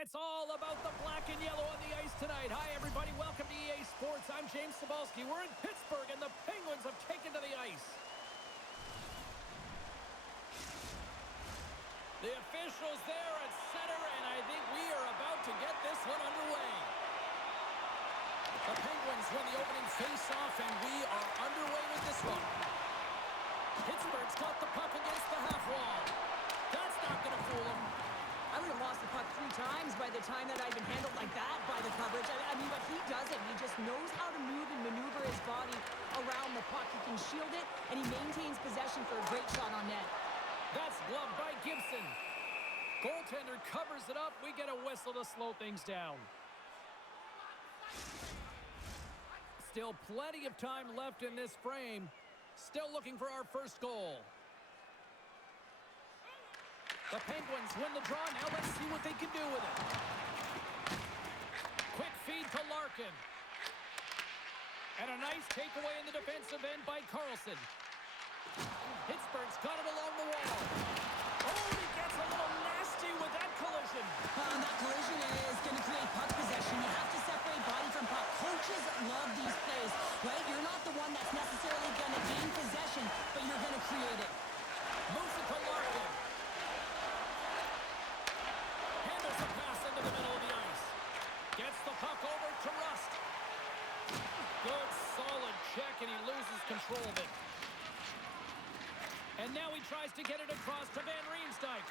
It's all about the black and yellow on the ice tonight. Hi, everybody. Welcome to EA Sports. I'm James Cebulski. We're in Pittsburgh, and the Penguins have taken to the ice. The officials there at center, and I think we are about to get this one underway. The Penguins win the opening face-off, and we are underway with this one. Pittsburgh's got the puck against the half wall. That's not going to fool them. I would have lost the puck 3 times by the time that I'd been handled like that by the coverage. I mean, but he doesn't. He just knows how to move and maneuver his body around the puck. He can shield it, and he maintains possession for a great shot on net. That's gloved by Gibson. Goaltender covers it up. We get a whistle to slow things down. Still plenty of time left in this frame. Still looking for our first goal. The Penguins win the draw. Now let's see what they can do with it. Quick feed to Larkin. And a nice takeaway in the defensive end by Carlson. Pittsburgh's got it along the wall. Oh, he gets a little nasty with that collision. That collision is going to create puck possession. You have to separate body from puck. Coaches love these plays, right? You're not the one that's necessarily going to gain possession, but you're going to create it. Moves it to Larkin. Handles the pass into the middle of the ice. Gets the puck over to Rust. Good, solid check, and he loses control of it. And now he tries to get it across to Van Riemsdyk.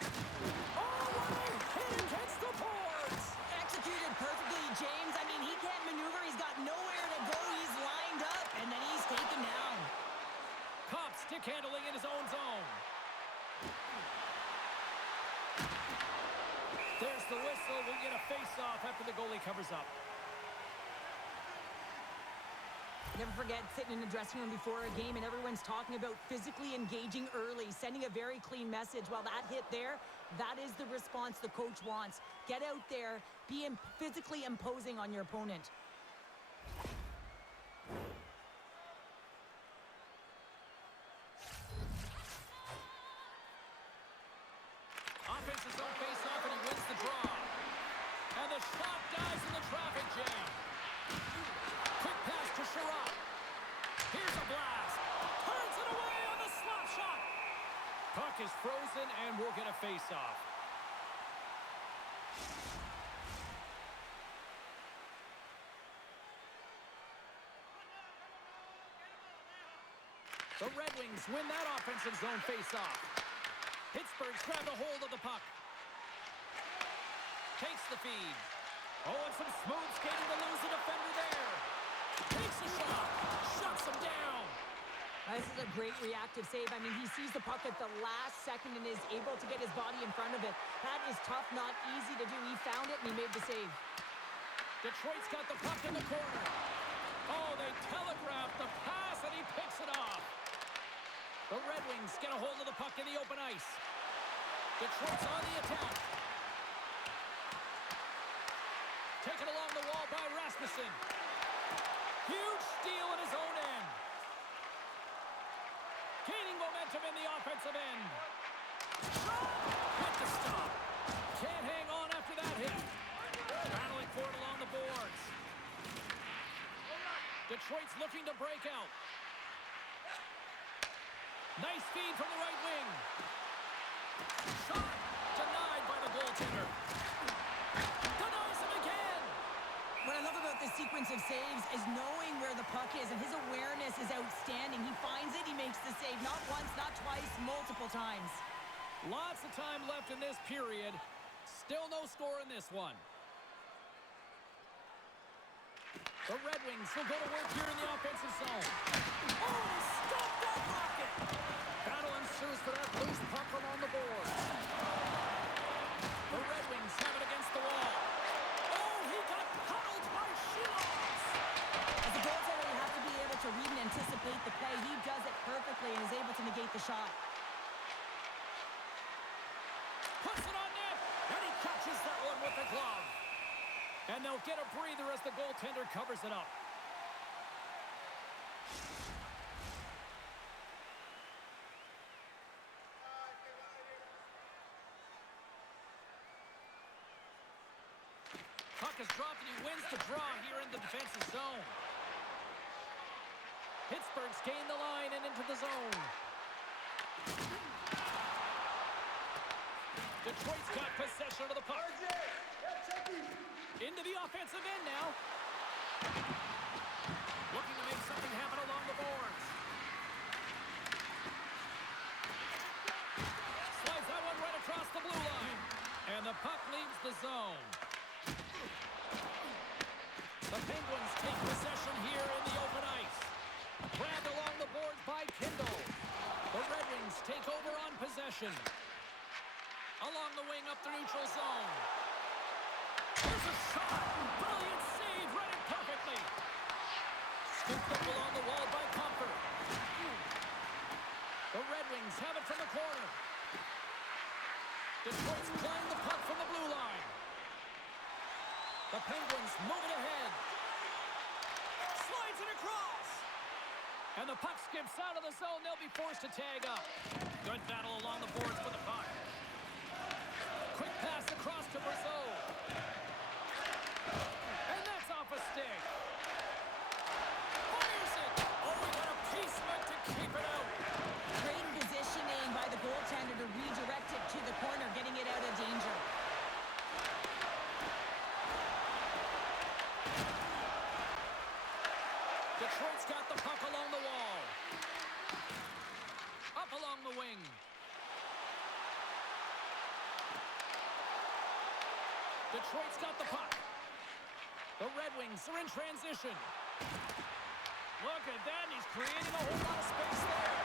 Oh, what a hit against the boards! Executed perfectly, James. I mean, he can't maneuver. He's got nowhere to go. He's lined up, and then he's taken down. Copp stick handling in his own zone. There's the whistle. We'll get a face-off after the goalie covers up. Never forget sitting in the dressing room before a game and everyone's talking about physically engaging early, sending a very clean message. Well, that hit there, that is the response the coach wants. Get out there, be physically imposing on your opponent. Offense's own face-off, and he wins the draw. And the shot dies in the traffic jam. Quick pass to Sherratt. Here's a blast. Turns it away on the slap shot. Puck is frozen, and we'll get a face-off. The Red Wings win that offensive zone face-off. Pittsburgh's grabbed a hold of the puck. Takes the feed. Oh, and some smooth skating to lose the defender there. Takes a shot. Shuts him down. This is a great reactive save. I mean, he sees the puck at the last second and is able to get his body in front of it. That is tough, not easy to do. He found it, and he made the save. Detroit's got the puck in the corner. Oh, they telegraphed the pass, and he picks it off. The Red Wings get a hold of the puck in the open ice. Detroit's on the attack. Taken along the wall by Rasmussen. Huge steal in his own end. Gaining momentum in the offensive end. Shot! Hit to stop. Can't hang on after that hit. Battling for it along the boards. Detroit's looking to break out. Nice feed from the right wing. Shot denied by the goaltender. Denies him again. What I love about this sequence of saves is knowing where the puck is, and his awareness is outstanding. He finds it, he makes the save. Not once, not twice, multiple times. Lots of time left in this period. Still no score in this one. The Red Wings will go to work here in the offensive zone. Oh, he stopped that rocket! Battle ensues for that loose puck along the boards. The Red Wings have it against the wall. Oh, he got pummeled by Shields! As a goaltender, you have to be able to read and anticipate the play. He does it perfectly and is able to negate the shot. Puts it on net, and he catches that one with the glove. And they'll get a breather as the goaltender covers it up. is dropped, and he wins the draw here in the defensive zone. Pittsburgh's gained the line and into the zone. Detroit's got possession of the puck. Into the offensive end now. Looking to make something happen along the boards. Slides that one right across the blue line. And the puck leaves the zone. The Penguins take possession here in the open ice. Grabbed along the boards by Kindle. The Red Wings take over on possession. Along the wing up the neutral zone. Here's a shot. Brilliant save. Read it perfectly. Scooped up along the wall by Comfort. The Red Wings have it from the corner. Detroit's playing the puck from the blue line. The Penguins move it ahead. Slides it across. And the puck skips out of the zone. They'll be forced to tag up. Good battle along the boards for the puck. Quick pass across to Brazeau. And that's off a stick. Fires it. Oh, we got a piece of it to keep it out. Great positioning by the goaltender to redirect it to the corner, getting it out of danger. Detroit's got the puck along the wall. Up along the wing. Detroit's got the puck. The Red Wings are in transition. Look at that. He's creating a whole lot of space there.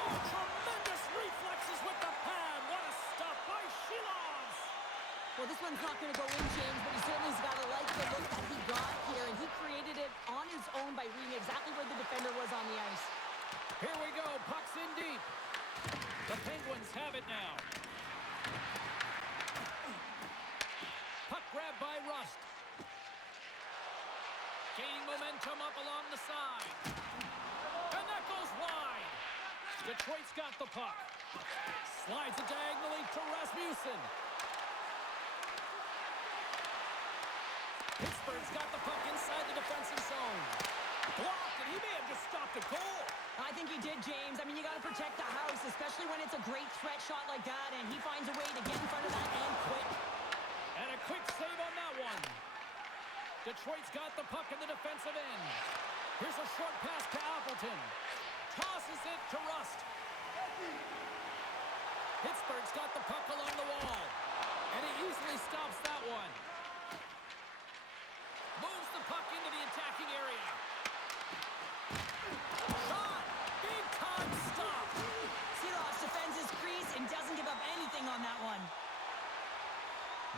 Oh, tremendous reflexes with the pad. What a stop by Shilovs. Well, this one's not going to go in, James, but he certainly's got to like the look that he got here, and he created it on his own by reading exactly where the defender was on the ice. Here we go. Puck's in deep. The Penguins have it now. Puck grabbed by Rust. Gaining momentum up along the side. And that goes wide. Detroit's got the puck. Slides it diagonally to Rasmussen. Pittsburgh's got the puck inside the defensive zone. Blocked, and he may have just stopped a goal. I think he did, James. I mean, you got to protect the house, especially when it's a great threat shot like that, and he finds a way to get in front of that and quick. And a quick save on that one. Detroit's got the puck in the defensive end. Here's a short pass to Appleton. Tosses it to Rust. Pittsburgh's got the puck along the wall. And he easily stops that one. Moves the puck into the attacking area. Shot! Big time stop! Silas defends his crease and doesn't give up anything on that one.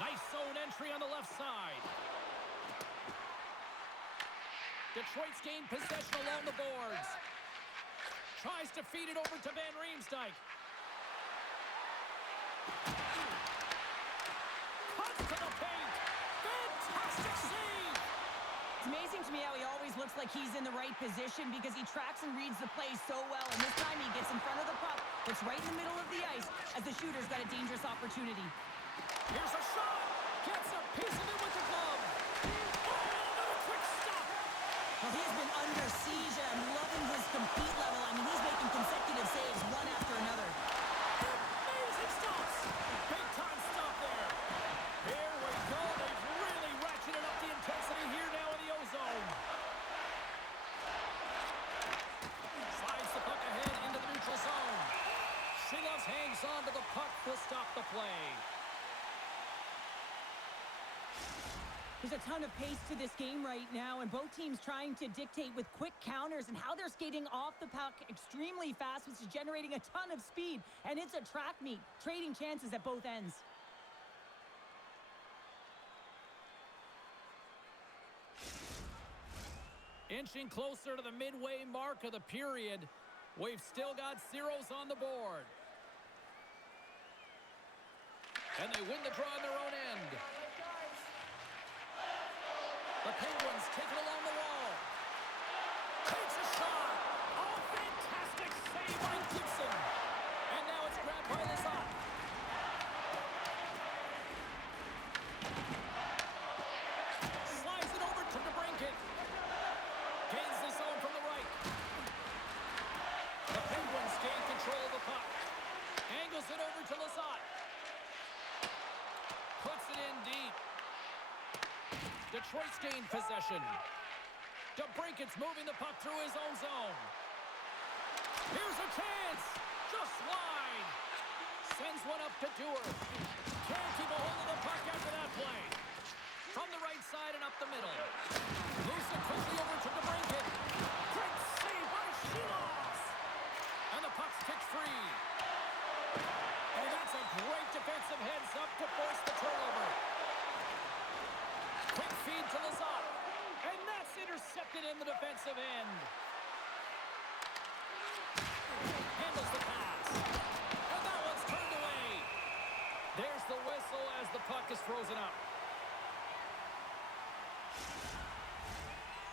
Nice zone entry on the left side. Detroit's gained possession along the boards. Tries to feed it over to Van Riemsdyk. Cuts to the paint. Fantastic save. It's amazing to me how he always looks like he's in the right position because he tracks and reads the play so well, and this time he gets in front of the puck. It's right in the middle of the ice as the shooter's got a dangerous opportunity. Here's a shot. Gets a piece of it with the glove. Oh, another quick stop. Well, he has been under siege, and I'm loving his compete level. I mean, he's making consecutive saves one after another. Amazing stops. Big time stop there. Here we go. They've really ratcheted up the intensity here now in the O-zone. Slides the puck ahead into the neutral zone. Shilovs hangs on to the puck to stop the play. There's a ton of pace to this game right now, and both teams trying to dictate with quick counters and how they're skating off the puck extremely fast, which is generating a ton of speed. And it's a track meet, trading chances at both ends. Inching closer to the midway mark of the period. We've still got zeros on the board. And they win the draw on their own end. The Penguins take it along the wall. Takes a shot. Oh, fantastic save by Gibson. And now it's grabbed by Lizotte. Detroit's gained possession. DeBrinket's moving the puck through his own zone. Here's a chance. Just wide. Sends one up to Dewar. Can't keep a hold of the puck after that play. From the right side and up the middle. Moves it quickly over to DeBrinket. Great save by Shilovs. And the puck's kicked free. And that's a great defensive heads-up to force the turnover. Quick feed to Lazat. And that's intercepted in the defensive end. Handles the pass. And that one's turned away. There's the whistle as the puck is frozen up.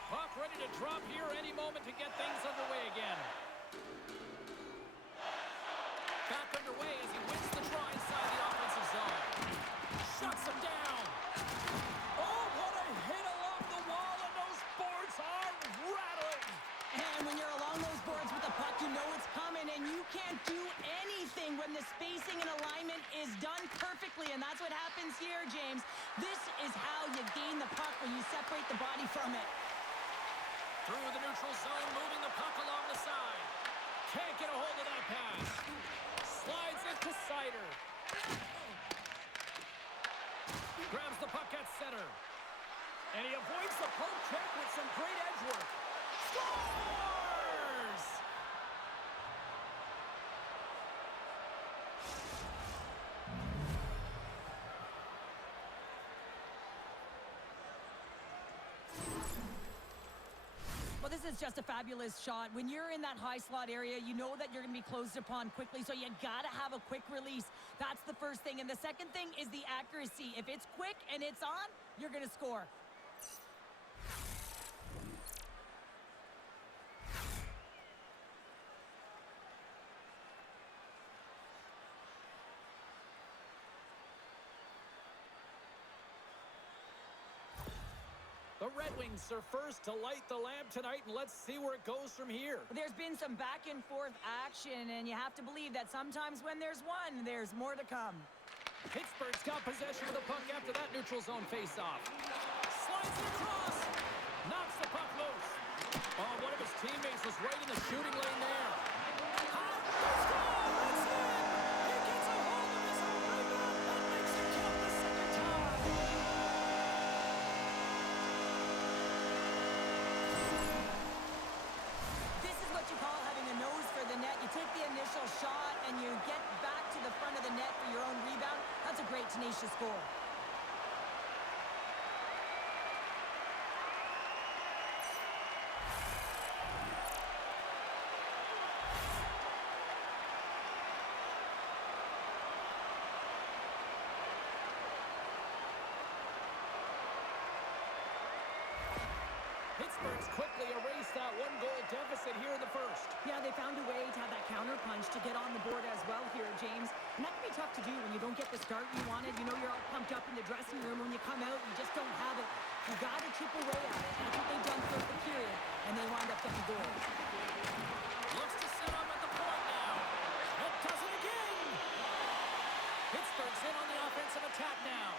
Puck ready to drop here any moment to get things underway again. Back underway as he wins the draw inside the offensive zone. Shuts him down. Oh, what a hit along the wall, and those boards are rattling. And when you're along those boards with the puck, you know it's coming, and you can't do anything when the spacing and alignment is done perfectly, and that's what happens here, James. This is how you gain the puck, when you separate the body from it. Through the neutral zone, moving the puck along the side. Can't get a hold of that pass. Slides it to Sider. Grabs the puck at center. And he avoids the poke check with some great edge work. Scores! Well, this is just a fabulous shot. When you're in that high slot area, you know that you're going to be closed upon quickly, so you got to have a quick release. That's the first thing. And the second thing is the accuracy. If it's quick and it's on, you're going to score. The Red Wings are first to light the lamp tonight, and let's see where it goes from here. There's been some back and forth action, and you have to believe that sometimes when there's one, there's more to come. Pittsburgh's got possession of the puck after that neutral zone faceoff. Slides it across. Knocks the puck loose. Oh, one of his teammates was right in the shooting lane there. Let's go! That's it! He gets a hold of his own rebound and makes it count the second time. This is what you call having a nose for the net. You take the initial shot and you get back to the front of the net for your own rebound. That's a great, tenacious goal. Pittsburgh's quickly erased that one-goal deficit here in the first. Yeah, they found a way to have that counter punch to get on the board as well here, James. And that can be tough to do when you don't get the start you wanted. You know you're all pumped up in the dressing room. When you come out, you just don't have it. You got to chip away at it. That's what they've done throughout the period, and they wind up getting goals. Looks to set up at the point now. And does it again. Pittsburgh's in on the offensive attack now.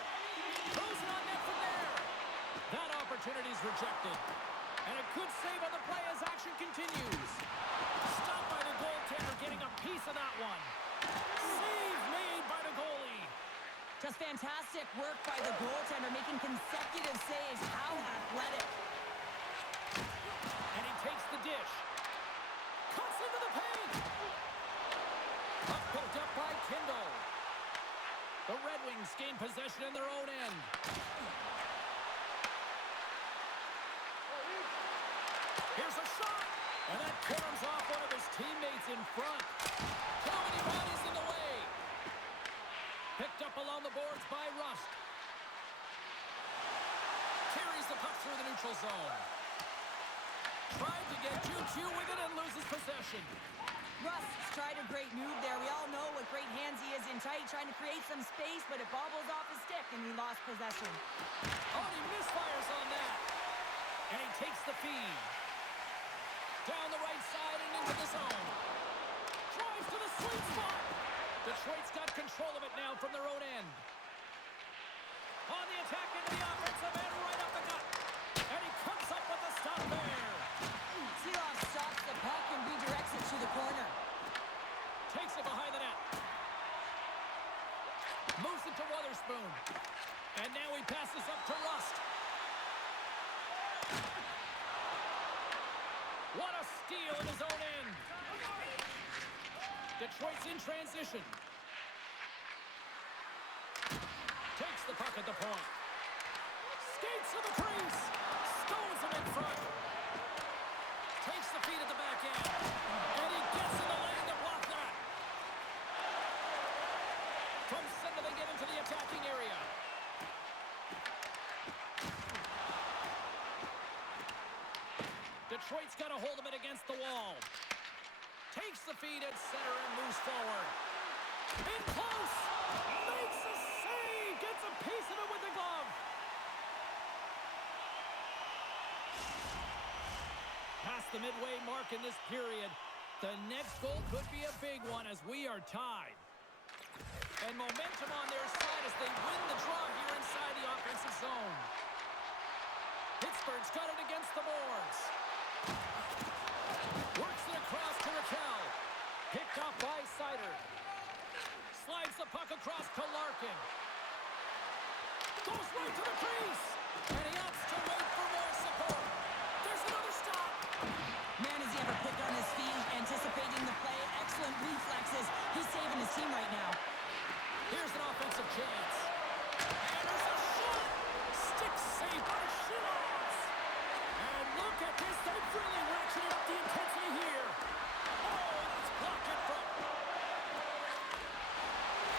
Throws it on net from there. That opportunity's rejected. And a good save on the play as action continues. Stopped by the goaltender, getting a piece of that one. Save made by the goalie. Just fantastic work by the goaltender, making consecutive saves. How athletic. And he takes the dish. Cuts into the paint. Puck picked up by Kindle. The Red Wings gain possession in their own end. Here's a shot. And that corners off one of his teammates in front. Too many bodies in the way. Picked up along the boards by Rust. Carries the puck through the neutral zone. Tried to get 2-2 with it and loses possession. Rust's tried a great move there. We all know what great hands he is in tight, trying to create some space, but it bobbles off his stick, and he lost possession. Oh, he misfires on that. And he takes the feed. Down the right side and into the zone. Drives to the sweet spot. Detroit's got control of it now from their own end. On the attack into the offensive end, right up the gut. Witherspoon. And now he passes up to Rust. What a steal in his own end. Detroit's in transition. Takes the puck at the point. Skates to the crease. Stones him in front. Takes the feed at the back end. And he gets in the lane to block that. From center they get into the attacking area. Detroit's got a hold of it against the wall. Takes the feed at center and moves forward. In close. Makes a save. Gets a piece of it with the glove. Past the midway mark in this period. The next goal could be a big one as we are tied. And momentum on their side as they win the draw here inside the offensive zone. Pittsburgh's got it against the boards. Works it across to Raquel. Picked off by Sider. Slides the puck across to Larkin. Goes right to the crease. And he opts to wait for more support. There's another stop. Man, is he ever quick on his feet, anticipating the play. Excellent reflexes. He's saving his team right now. Here's an offensive chance. And there's a shot. Stick save by Shields. And look at this. They've really ratcheted up the intensity here. Oh, that's blocked in front.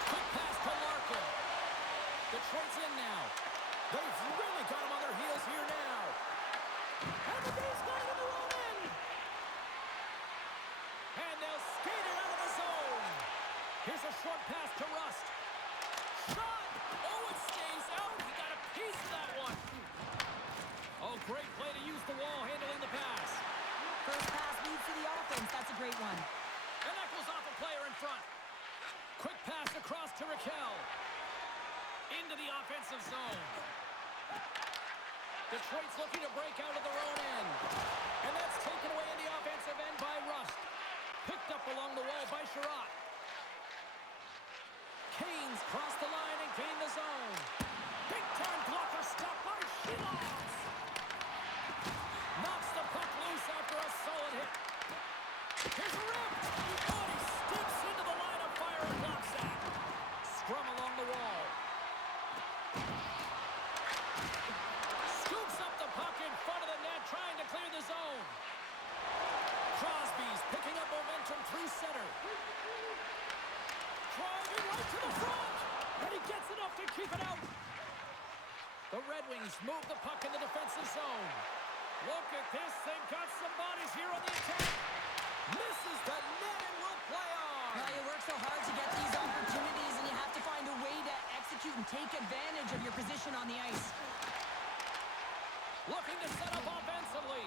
Quick pass to Larkin. Detroit's in now. They've really got him on their heels here now. And the Dave's got it in the wrong end. And they'll skate it out of the zone. Here's a short pass to Rust. Shot! Oh, it stays out. He got a piece of that one. Oh, great play to use the wall handling the pass. First pass leads to the offense. That's a great one. And that goes off a player in front. Quick pass across to Raquel. Into the offensive zone. Detroit's looking to break out of their own end. And that's taken away in the offensive end by Rust. Picked up along the wall by Sherratt. Canes crossed the line and gained the zone. Big-time blocker stop by Shields. Knocks the puck loose after a solid hit. Here's a rip. Oh, he steps into the line of fire and blocks that. Scrum along the wall. Scoops up the puck in front of the net, trying to clear the zone. Crosby's picking up momentum through center. Driving right to the front. And he gets enough to keep it out. The Red Wings move the puck in the defensive zone. Look at this. They've got some bodies here on the attack. Misses the net and will play on. Well, you work so hard to get these opportunities, and you have to find a way to execute and take advantage of your position on the ice. Looking to set up offensively.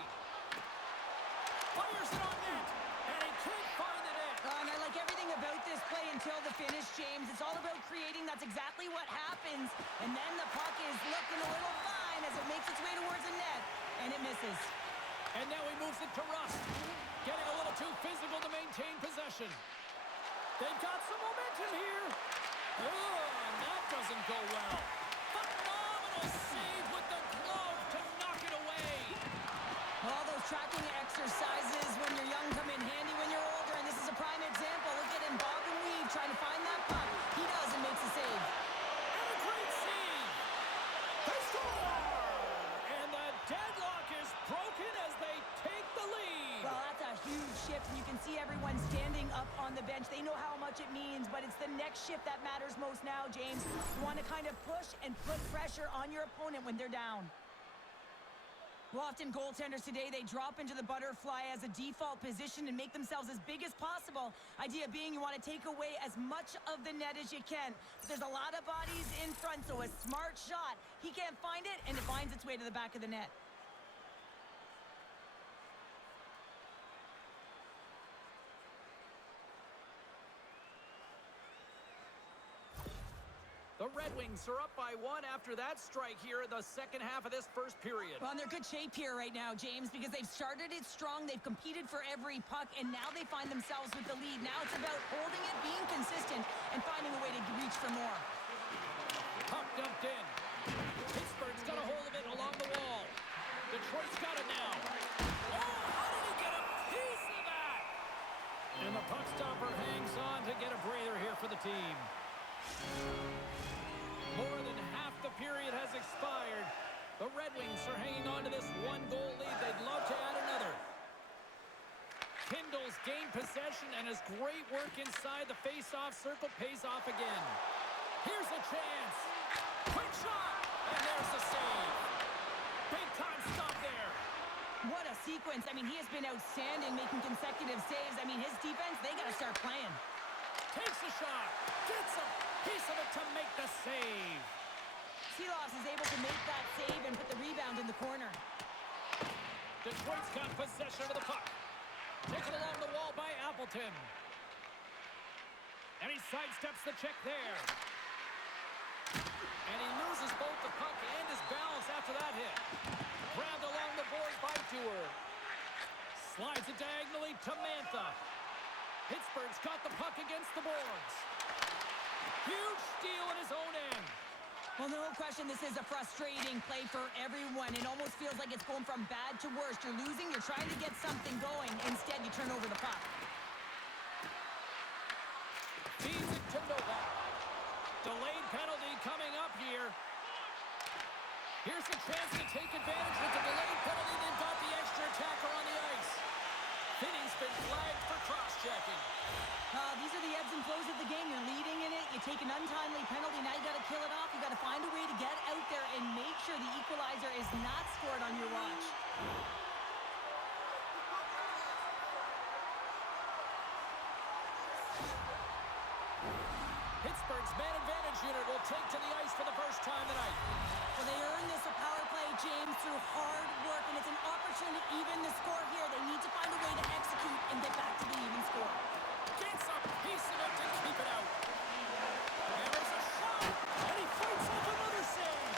Fires it on net. And he can't find the net. And I like everything about this play until the finish, James. It's all about creating. That's exactly what happens. And then the puck is looking a little fine as it makes its way towards the net. And it misses. And now he moves it to Rust. Getting a little too physical to maintain possession. They've got some momentum here. Oh, and that doesn't go well. Phenomenal save with the glove to knock it away. All those tracking exercises when you're young come in handy when you're older. And this is a prime example. Look at him bob and weave trying to find that puck. He does and makes a save. And a great save. They score! And the deadlock is broken as they take the lead. Well, that's a huge shift, and you can see everyone standing up on the bench. They know how much it means, but it's the next shift that matters most now, James. You want to kind of push and put pressure on your opponent when they're down. Well, often goaltenders today, they drop into the butterfly as a default position and make themselves as big as possible. Idea being you want to take away as much of the net as you can. But there's a lot of bodies in front, so a smart shot. He can't find it, and it finds its way to the back of the net. The Red Wings are up by one after that strike here in the second half of this first period. Well, and they're good shape here right now, James, because they've started it strong. They've competed for every puck, and now they find themselves with the lead. Now it's about holding it, being consistent, and finding a way to reach for more. Puck dumped in. Pittsburgh's got a hold of it along the wall. Detroit's got it now. Oh, how did he get a piece of that? And the puck stopper hangs on to get a breather here for the team. More than half the period has expired. The Red Wings are hanging on to this one-goal lead. They'd love to add another. Kindle's gained possession, and his great work inside the face-off circle pays off again. Here's a chance. Quick shot, and there's the save. Big-time stop there. What a sequence. I mean, he has been outstanding making consecutive saves. I mean, his defense, they got to start playing. Takes the shot. Gets a piece of it to make the save. Seeloff is able to make that save and put the rebound in the corner. Detroit's got possession of the puck. Taken along the wall by Appleton. And he sidesteps the check there. And he loses both the puck and his balance after that hit. Grabbed along the boards by Dewar. Slides it diagonally to Mantha. Pittsburgh's got the puck against the boards. Huge steal in his own end. Well, no question, this is a frustrating play for everyone. It almost feels like it's going from bad to worse. You're losing, you're trying to get something going. Instead, you turn over the puck. Feeds it to Novak. Delayed penalty coming up here. Here's a chance to take advantage with the delayed penalty. They've got the extra attacker on the ice. Finney's been flagged for cross-checking. These are the ebbs and flows of the game. You're leading in it. You take an untimely penalty. Now you got to kill it off. You got to find a way to get out there and make sure the equalizer is not scored on your watch. Pittsburgh's man advantage unit will take to the ice for the first time tonight. Well, they earn this a power play, James, through hard work, and it's an opportunity to even the score here. They need to find a way to execute and get back to the even score. Gets a piece of it to keep it out. And there's a shot, and he fights off another save.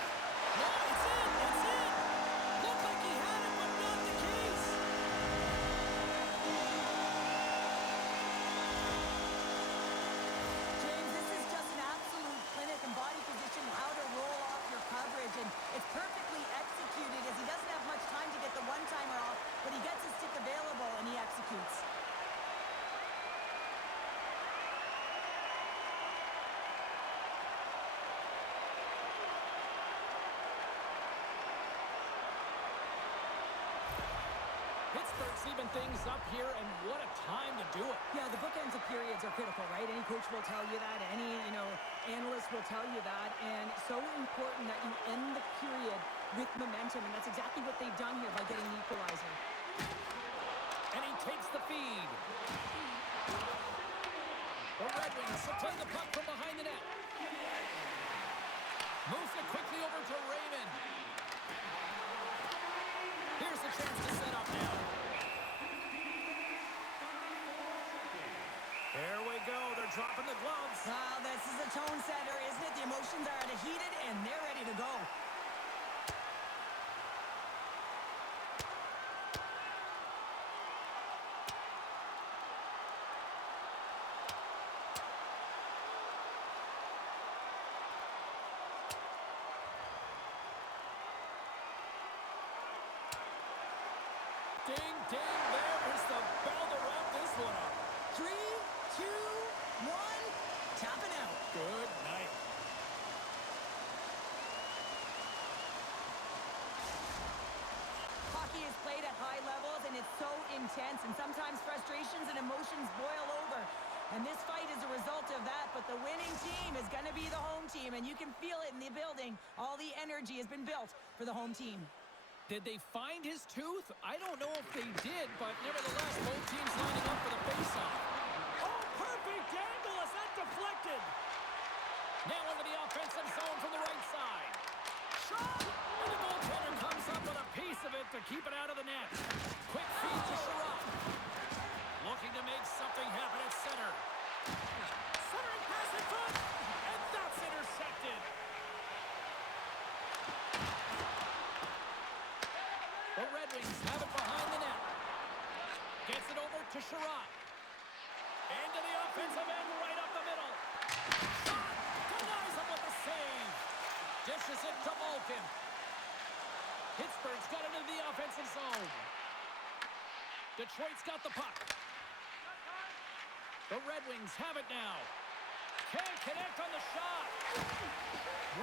No, it's in, it's in. Looked like he had it, but not the case. James, this is just an absolute clinic and body position, how to roll off your coverage, and it's perfectly executed as he doesn't have much time to get the one-timer off, but he gets his stick available and he executes. Pittsburgh's even things up here, and what a time to do it. Yeah, the bookends of periods are critical, right? Any coach will tell you that. Any, analyst will tell you that. And so important that you end the period with momentum, and that's exactly what they've done here by getting the equalizer. And he takes the feed. The Red Wings will play the puck from behind the net. Moves it quickly over to Raymond. Here's the chance to set up now. Here we go. They're dropping the gloves. Well, this is a tone setter, isn't it? The emotions are at a heated, and they're ready to go. Ding, ding, there's the bell to wrap this one up. 3, 2, 1, tapping out. Good night. Hockey is played at high levels, and it's so intense, and sometimes frustrations and emotions boil over. And this fight is a result of that, but the winning team is going to be the home team, and you can feel it in the building. All the energy has been built for the home team. Did they find his tooth? I don't know if they did, but nevertheless, both teams lining up for the faceoff. Oh, perfect angle as that deflected. Now into the offensive zone from the right side. Shot! And the goaltender comes up with a piece of it to keep it out of the net. Quick feed to Sherratt. Looking to make something happen at center. Centering pass in front, and that's intercepted. The Red Wings have it behind the net. Gets it over to Sherratt. Into the offensive end, right up the middle. Shot! Denies him with the save. Pushes it to Malkin. Pittsburgh's got it into the offensive zone. Detroit's got the puck. The Red Wings have it now. Can't connect on the shot.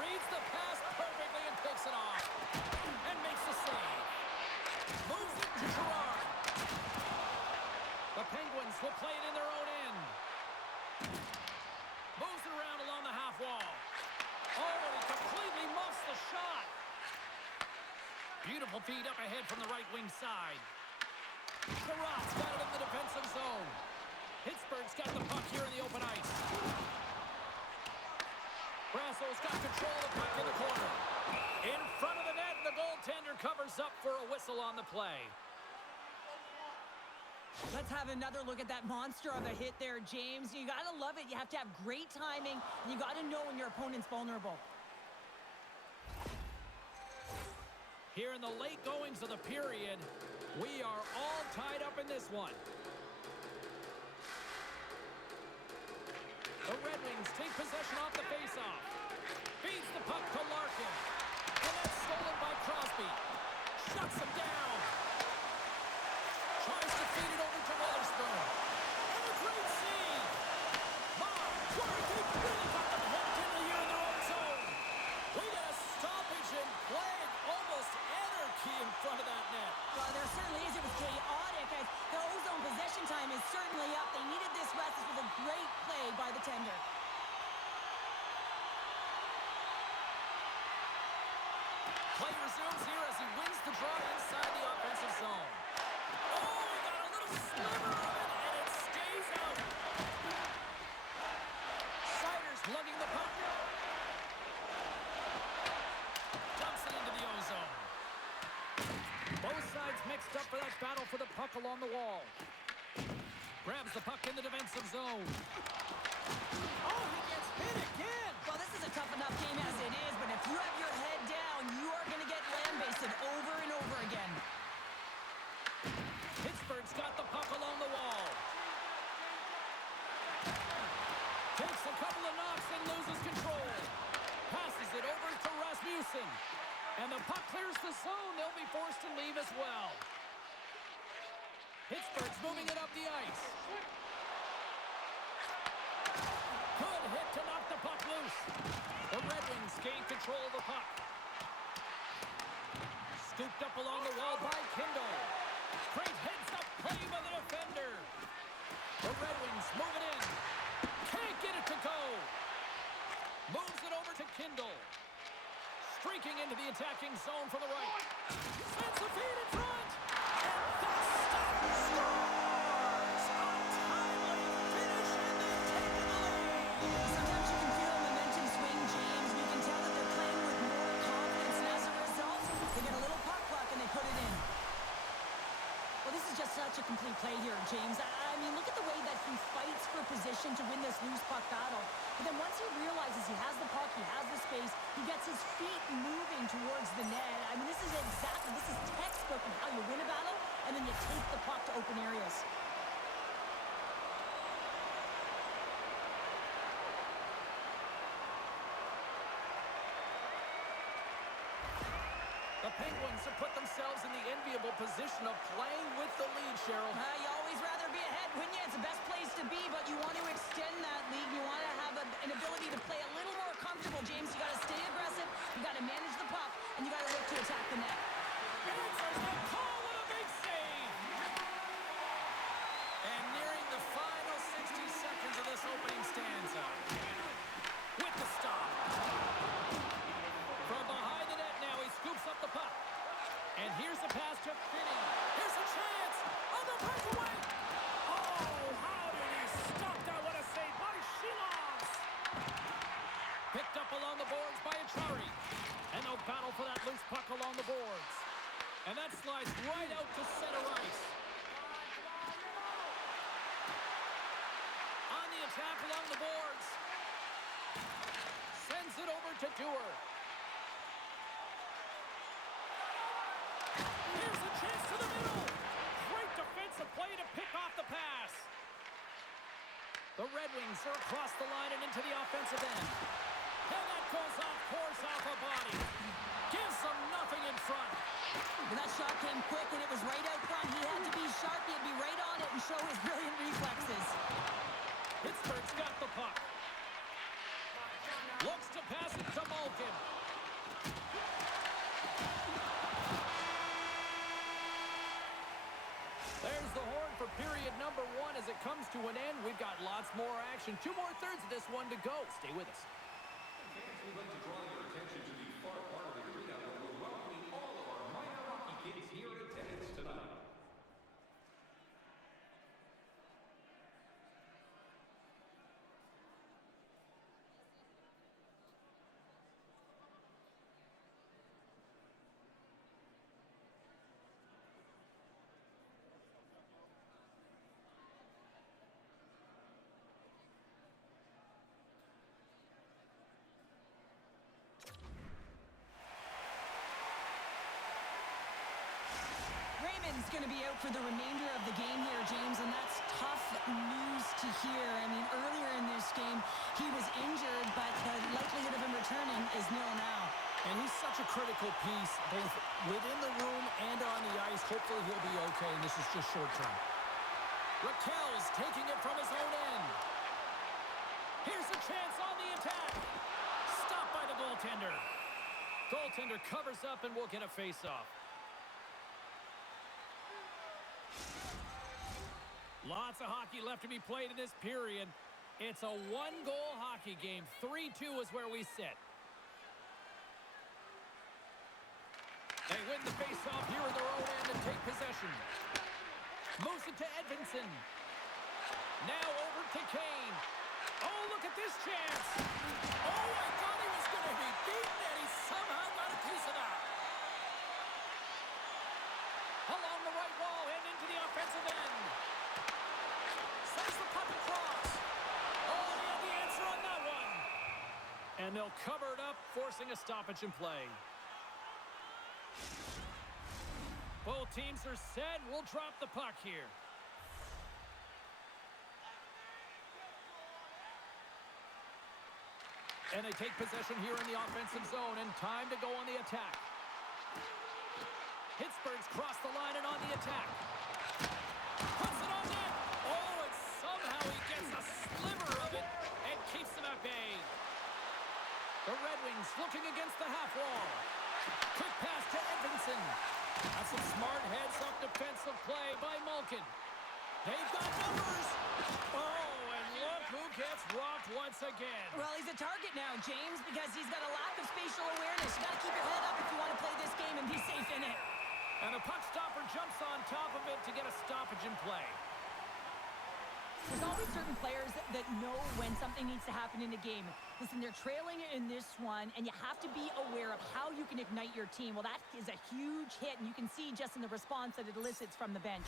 Reads the pass perfectly and picks it off. And makes the save. Moves it to Gerard. The Penguins will play it in their own end. Moves it around along the half wall. Oh, he completely muffs the shot. Beautiful feed up ahead from the right wing side. Gerard's got it in the defensive zone. Pittsburgh's got the puck here in the open ice. Brasso's got control of the puck in the corner. In front of the net, and the goaltender covers up for a whistle on the play. Let's have another look at that monster of a hit there, James. You got to love it. You have to have great timing. And you got to know when your opponent's vulnerable. Here in the late goings of the period, we are all tied up in this one. The Red Wings take possession off the faceoff. Feeds the puck to Larkin. And that's stolen by Crosby. Shuts him down. Tries to feed it over to Witherspoon. And a great save. Wow, they really got them hooked into here in their own zone. We got a stoppage and play. Almost anarchy in front of that net. Well, there certainly is. It was chaotic. As the ozone possession time is certainly up. They needed this rest. This was a great play by the tender. Play resumes here as he wins the draw inside the offensive zone. Oh, he got a little sliver of it, and it stays out. Sider's lugging the puck. Dumps it into the ozone. Both sides mixed up for that battle for the puck along the wall. Grabs the puck in the defensive zone. Oh, he gets hit again. Well, this is a tough enough game as it is, but if you have your head down, you are going to get lambasted over and over again. Pittsburgh's got the puck along the wall. Takes a couple of knocks and loses control. Passes it over to Rasmussen. And the puck clears the zone. They'll be forced to leave as well. Pittsburgh's moving it up the ice. Good hit to knock the puck loose. The Red Wings gain control of the puck. Scooped up along the wall by Kindle. Great heads-up play by the defender. The Red Wings move it in. Can't get it to go. Moves it over to Kindle. Streaking into the attacking zone from the right. Sends the feed in front. And that's stopped. Scores! A timely finish, and they take the lead. Sometimes you can feel a momentum swing, James. You can tell that they're playing with more confidence, and as a result, they get a little puck luck and they put it in. Well, this is just such a complete play here, James. I mean, look at the way that he fights for position to win this loose puck battle. But then once he realizes he has the puck, he has the space, he gets his feet moving towards the net. I mean, this is textbook of how you win a battle, and then you take the puck to open areas. The Penguins have put themselves in the enviable position of playing with the lead, Cheryl. You always rather be ahead, wouldn't you? It's the best place to be, but you want to extend that lead. You want to have an ability to play a little more comfortable, James. You got to stay aggressive, you got to manage the puck, and you got to look to attack the net. Answers the call with a big save. And nearing the final 60 seconds of this opening stanza. With the stop. From behind the net now, he scoops up the puck. And here's the pass to Finney. Here's a chance on the breakaway. Oh, how did he stop that? What a save by Shilovs. Picked up along the boards by Achari. And no battle for that loose puck along the boards. And that slides right out to center ice. On the attack along the boards. Sends it over to Dewar. Here's a chance to the middle. Great defensive play to pick off the pass. The Red Wings are across the line and into the offensive end. And that goes off course off a body. Gives them nothing in front. And that shot came quick, and it was right out front. He had to be sharp. He had to be right on it and show his brilliant reflexes. Pittsburgh's got the puck. Looks to pass it to Malkin. There's the horn for period number 1 as it comes to an end. We've got lots more action. 2 more thirds of this one to go. Stay with us. Fans, we'd like to draw your attention to the far part of the arena where we're welcoming all of our minor hockey kids here in attendance tonight. Raymond's going to be out for the remainder of the game here, James, and that's tough news to hear. I mean, earlier in this game, he was injured, but the likelihood of him returning is nil now. And he's such a critical piece, both within the room and on the ice. Hopefully he'll be okay, and this is just short term. Raquel's taking it from his own end. Here's a chance on the attack. Stopped by the goaltender. Goaltender covers up and will get a face-off. Lots of hockey left to be played in this period. It's a one-goal hockey game. 3-2 is where we sit. They win the face-off here in their own end and take possession. Moves it to Edvinsson. Now over to Kane. Oh, look at this chance. Oh, I thought he was going to be beaten, and he somehow got a piece of that. Along the right wall and into the offensive end. Sends the puck across. Oh, he had the answer on that one. And they'll cover it up, forcing a stoppage in play. Both teams are set. We'll drop the puck here. And they take possession here in the offensive zone, and time to go on the attack. Pittsburgh's crossed the line and on the attack. Puts it on net. Oh, and somehow he gets a sliver of it and keeps them at bay. The Red Wings looking against the half wall. Quick pass to Edvinsson. That's some smart heads-up defensive play by Malkin. They've got numbers. Oh, and look who gets rocked once again. Well, he's a target now, James, because he's got a lack of spatial awareness. You got to keep your head up if you want to play this game and be safe in it. And the puck stopper jumps on top of it to get a stoppage in play. There's always certain players that know when something needs to happen in a game. Listen, they're trailing in this one, and you have to be aware of how you can ignite your team. Well, that is a huge hit, and you can see just in the response that it elicits from the bench.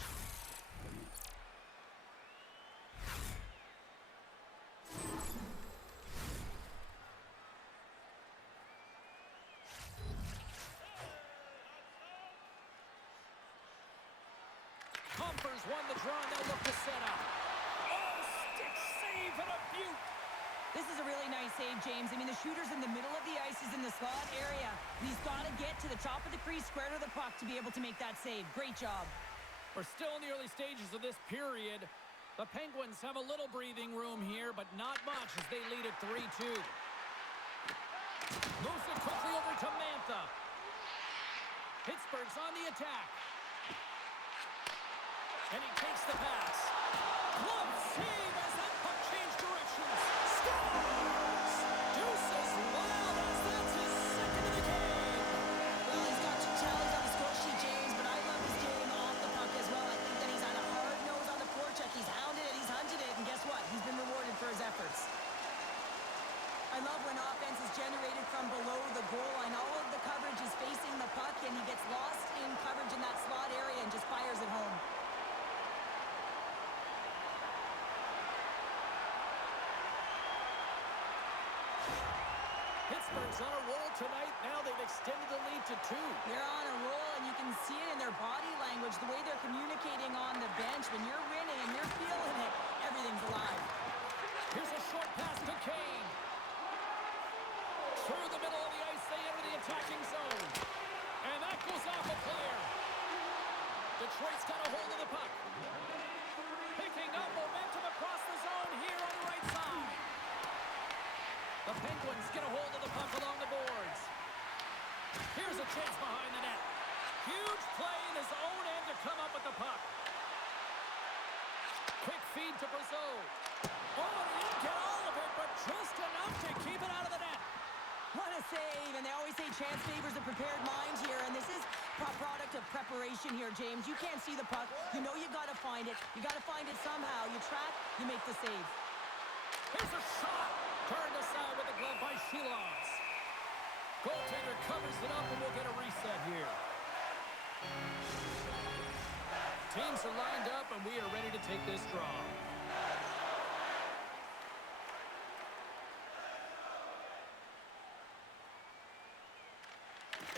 Humpers won the draw, and they'll look to set up. Oh, stick save and a beaut. This is a really nice save, James. I mean, the shooter's in the middle of the ice. He's in the slot area. He's got to get to the top of the crease, square to the puck to be able to make that save. Great job. We're still in the early stages of this period. The Penguins have a little breathing room here, but not much as they lead at 3-2. Moves it quickly over to Mantha. Pittsburgh's on the attack. And he takes the pass. Glove save as that puck changed directions. Scores! Deuces Wild as that's his second of the game. Well, he's got 2 tallies on the score sheet, James, but I love his game off the puck as well. I think that he's had a hard nose on the forecheck. He's hounded it, he's hunted it, and guess what? He's been rewarded for his efforts. I love when offense is generated from below the goal line. All of the coverage is facing the puck, and he gets lost in coverage in that slot area and just fires it home. Pittsburgh's on a roll tonight. Now they've extended the lead to 2. They're on a roll, and you can see it in their body language, the way they're communicating on the bench. When you're winning and you're feeling it, everything's alive. Here's a short pass to Kane. Through the middle of the ice, they enter the attacking zone. And that goes off a player. Detroit's got a hold of the puck. Picking up momentum across the zone here on the right side. The Penguins get a hold of the puck along the boards. Here's a chance behind the net. Huge play in his own end to come up with the puck. Quick feed to Brazeau. Oh, he didn't get all of it, but just enough to keep it out of the net. What a save, and they always say chance favors a prepared mind here, and this is a product of preparation here, James. You can't see the puck. You know you got to find it. You got to find it somehow. You track, you make the save. Here's a shot. Turned aside with the glove by Shilovs. Goaltender covers it up, and we'll get a reset here. Teams are lined up, and we are ready to take this draw.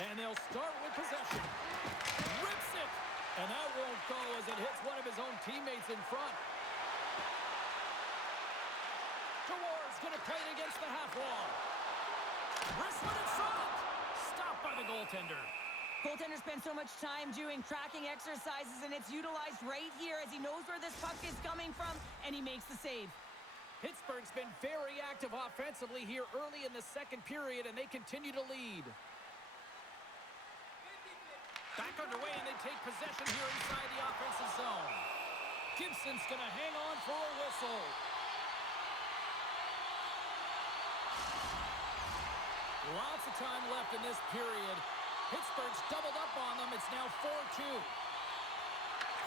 And they'll start with possession. Rips it! And that won't go as it hits one of his own teammates in front. Jawor's going to play it against the half wall. Wrestling in front! Stopped by the goaltender. Goaltender spends so much time doing tracking exercises, and it's utilized right here as he knows where this puck is coming from, and he makes the save. Pittsburgh's been very active offensively here early in the second period, and they continue to lead. Back underway, and they take possession here inside the offensive zone. Gibson's going to hang on for a whistle. Lots of time left in this period. Pittsburgh's doubled up on them. It's now 4-2.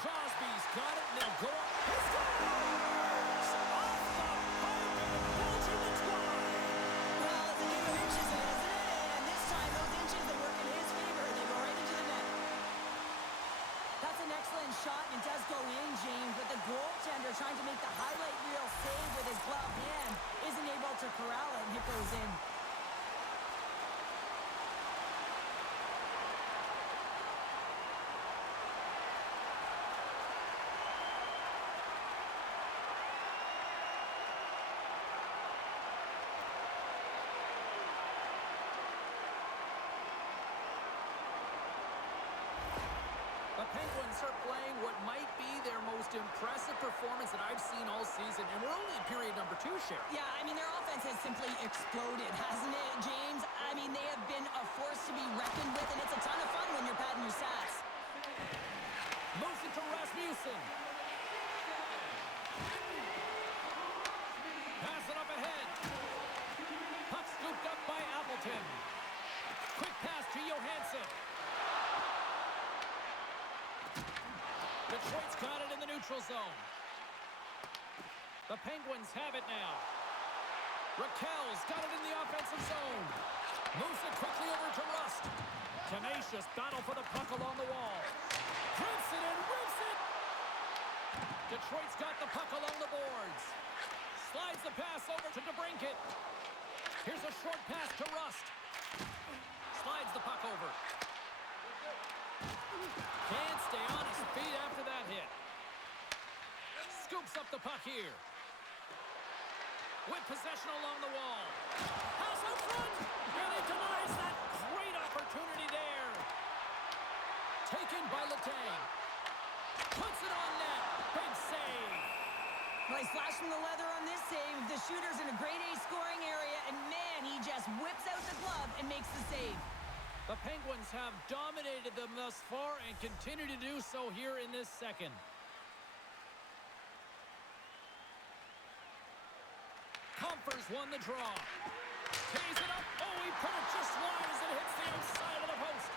Crosby's got it, and they'll go up. He scores! Off the pipe, and Belgium is wide. Well, it's a game of inches, isn't it? And this time, those inches that work in his favor, they go right into the net. That's an excellent shot, and it does go in, James, but the goaltender trying to make the highlight reel save with his gloved hand isn't able to corral it, and it goes in. The Penguins are playing what might be their most impressive performance that I've seen all season, and we're only in period number 2, Sharon. Yeah, I mean, their offense has simply exploded, hasn't it, James? I mean, they have been a force to be reckoned with, and it's a ton of fun when you're padding your stats. Moves it to Rasmussen. Pass it up ahead. Puck scooped up by Appleton. Quick pass to Johansson. Detroit's got it in the neutral zone. The Penguins have it now. Raquel's got it in the offensive zone. Moves it quickly over to Rust. Tenacious battle for the puck along the wall. Rips it and rips it! Detroit's got the puck along the boards. Slides the pass over to DeBrincat. Here's a short pass to Rust. Slides the puck over. Can't stay on his feet after that hit. Scoops up the puck here. With possession along the wall. Pass out front! And he denies that great opportunity there. Taken by Letang. Puts it on net. Big save. Well, he's flashing the leather on this save. The shooter's in a grade A scoring area, and man, he just whips out the glove and makes the save. The Penguins have dominated them thus far and continue to do so here in this second. Compher's won the draw. Tees it up. Oh, he put it just wide as it hits the outside of the post.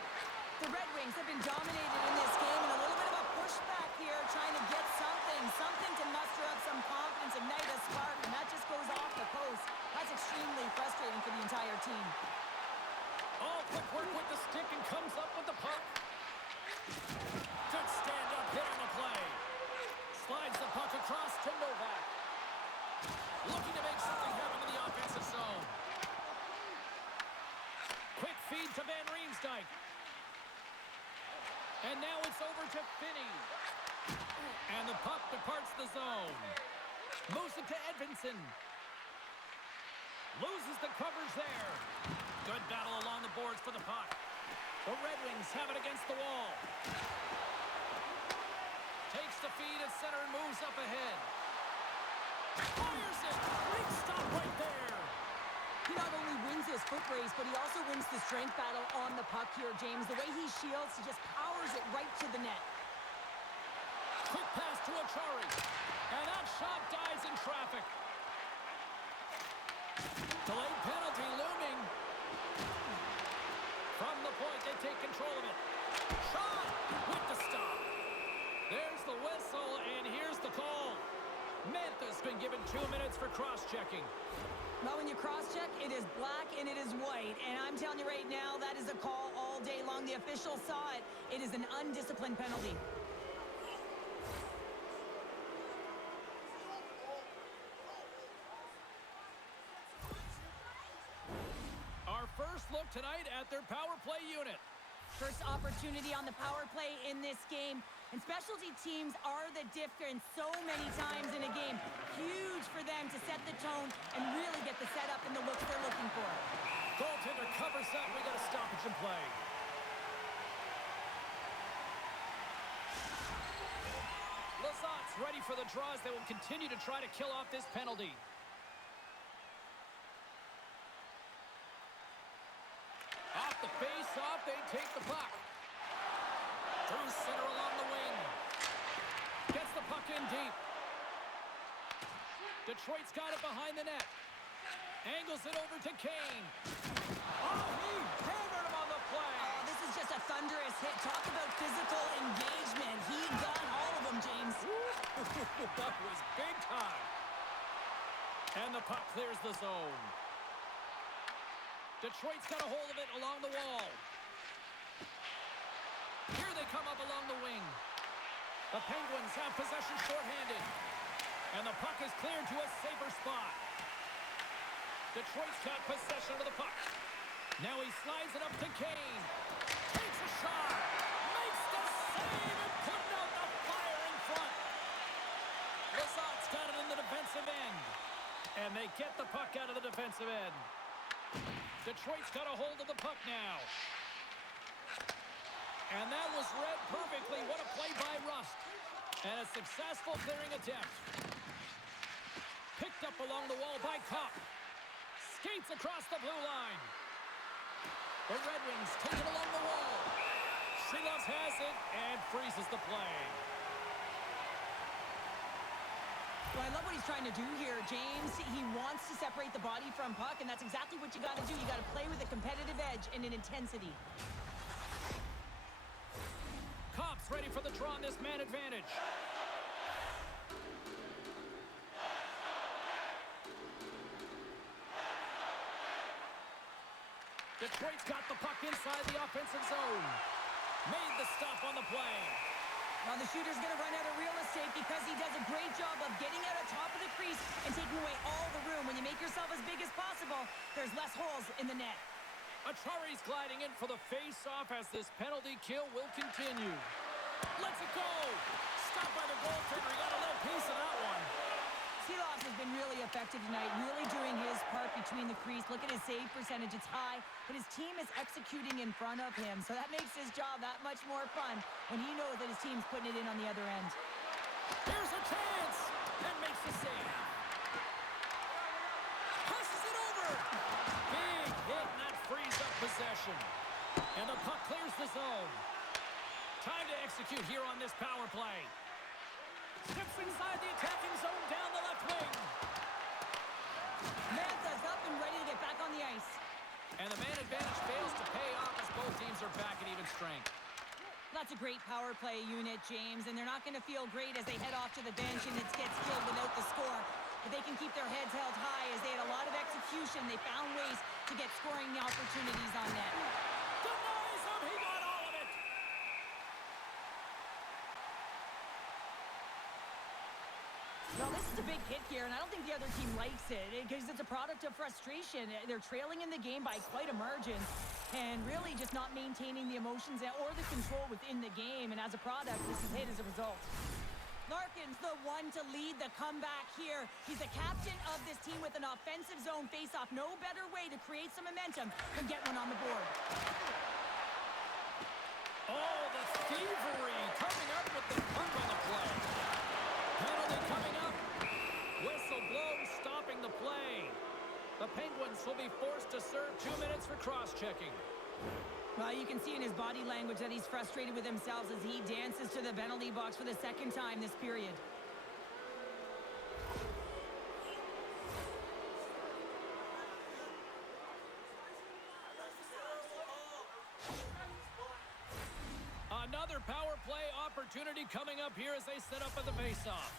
The Red Wings have been dominated in this game, and a little bit of a pushback here, trying to get something to muster up some confidence, ignite a spark, and that just goes off the post. That's extremely frustrating for the entire team. Oh, quick work with the stick and comes up with the puck. Good stand-up hit on the play. Slides the puck across to Novak. Looking to make something happen in the offensive zone. Quick feed to Van Riemsdyk. And now it's over to Finney. And the puck departs the zone. Moves it to Edvinsson. Loses the coverage there. Good battle along the boards for the puck. The Red Wings have it against the wall. Takes the feed at center and moves up ahead. Fires it! Great stop right there! He not only wins his foot race, but he also wins the strength battle on the puck here, James. The way he shields, he just powers it right to the net. Quick pass to Achari. And that shot dies in traffic. Delayed penalty looming. From the point, they take control of it. Shot with the stop. There's the whistle, and here's the call. Mantha's been given 2 minutes for cross-checking. Now, when you cross-check, it is black and it is white. And I'm telling you right now, that is a call all day long. The official saw it. It is an undisciplined penalty. Our first look tonight at their power play unit. First opportunity on the power play in this game. And specialty teams are the difference so many times in a game. Huge for them to set the tone and really get the setup and the looks they're looking for. Goaltender covers that. We got a stoppage in play. Lazat's ready for the draws. They will continue to try to kill off this penalty. Off the face-off, they take the puck. Through center along the wing. Gets the puck in deep. Detroit's got it behind the net. Angles it over to Kane. Oh, he hammered him on the play. Oh, this is just a thunderous hit. Talk about physical engagement. He got all of them, James. That was big time. And the puck clears the zone. Detroit's got a hold of it along the wall. Here they come up along the wing. The Penguins have possession shorthanded. And the puck is cleared to a safer spot. Detroit's got possession of the puck. Now he slides it up to Kane. Takes a shot. Makes the save and putting out the fire in front. Lazat's got it in the defensive end. And they get the puck out of the defensive end. Detroit's got a hold of the puck now. And that was read perfectly. What a play by Rust. And a successful clearing attempt. Picked up along the wall by Kopp. Skates across the blue line. The Red Wings take it along the wall. Silovs has it and freezes the play. Well, I love what he's trying to do here, James. He wants to separate the body from puck, and that's exactly what you got to do. You got to play with a competitive edge and an intensity. Kopp's ready for the draw on this man advantage. Detroit's got the puck inside the offensive zone. Made the stop on the play. Now the shooter's going to run out of real estate because he does a great job of getting out on top of the crease and taking away all the room. When you make yourself as big as possible, there's less holes in the net. Achari's gliding in for the face-off as this penalty kill will continue. Let's it go! Stopped by the goaltender. He got a little piece of that one. Silovs has been really effective tonight, really doing his part between the crease. Look at his save percentage. It's high, but his team is executing in front of him, so that makes his job that much more fun when he knows that his team's putting it in on the other end. Here's a chance! And makes the save. Passes it over! Big hit, and that frees up possession. And the puck clears the zone. Time to execute here on this power play. Steps inside the attacking zone down the left wing. Mantha's up and ready to get back on the ice. And the man advantage fails to pay off as both teams are back at even strength. That's a great power play unit, James, and they're not going to feel great as they head off to the bench and it gets killed without the score. But they can keep their heads held high as they had a lot of execution. They found ways to get scoring opportunities on net. Denies him! He got all of it! Well, this is a big hit here, and I don't think the other team likes it because it's a product of frustration. They're trailing in the game by quite a margin and really just not maintaining the emotions or the control within the game. And as a product, this is hit as a result. Larkin's the one to lead the comeback here. He's the captain of this team with an offensive zone face-off. No better way to create some momentum than get one on the board. Oh, the thievery coming up with the puck on the play. Penalty coming up. Whistle blows, stopping the play. The Penguins will be forced to serve 2 minutes for cross-checking. Well, you can see in his body language that he's frustrated with himself as he dances to the penalty box for the second time this period. Another power play opportunity coming up here as they set up at the faceoff.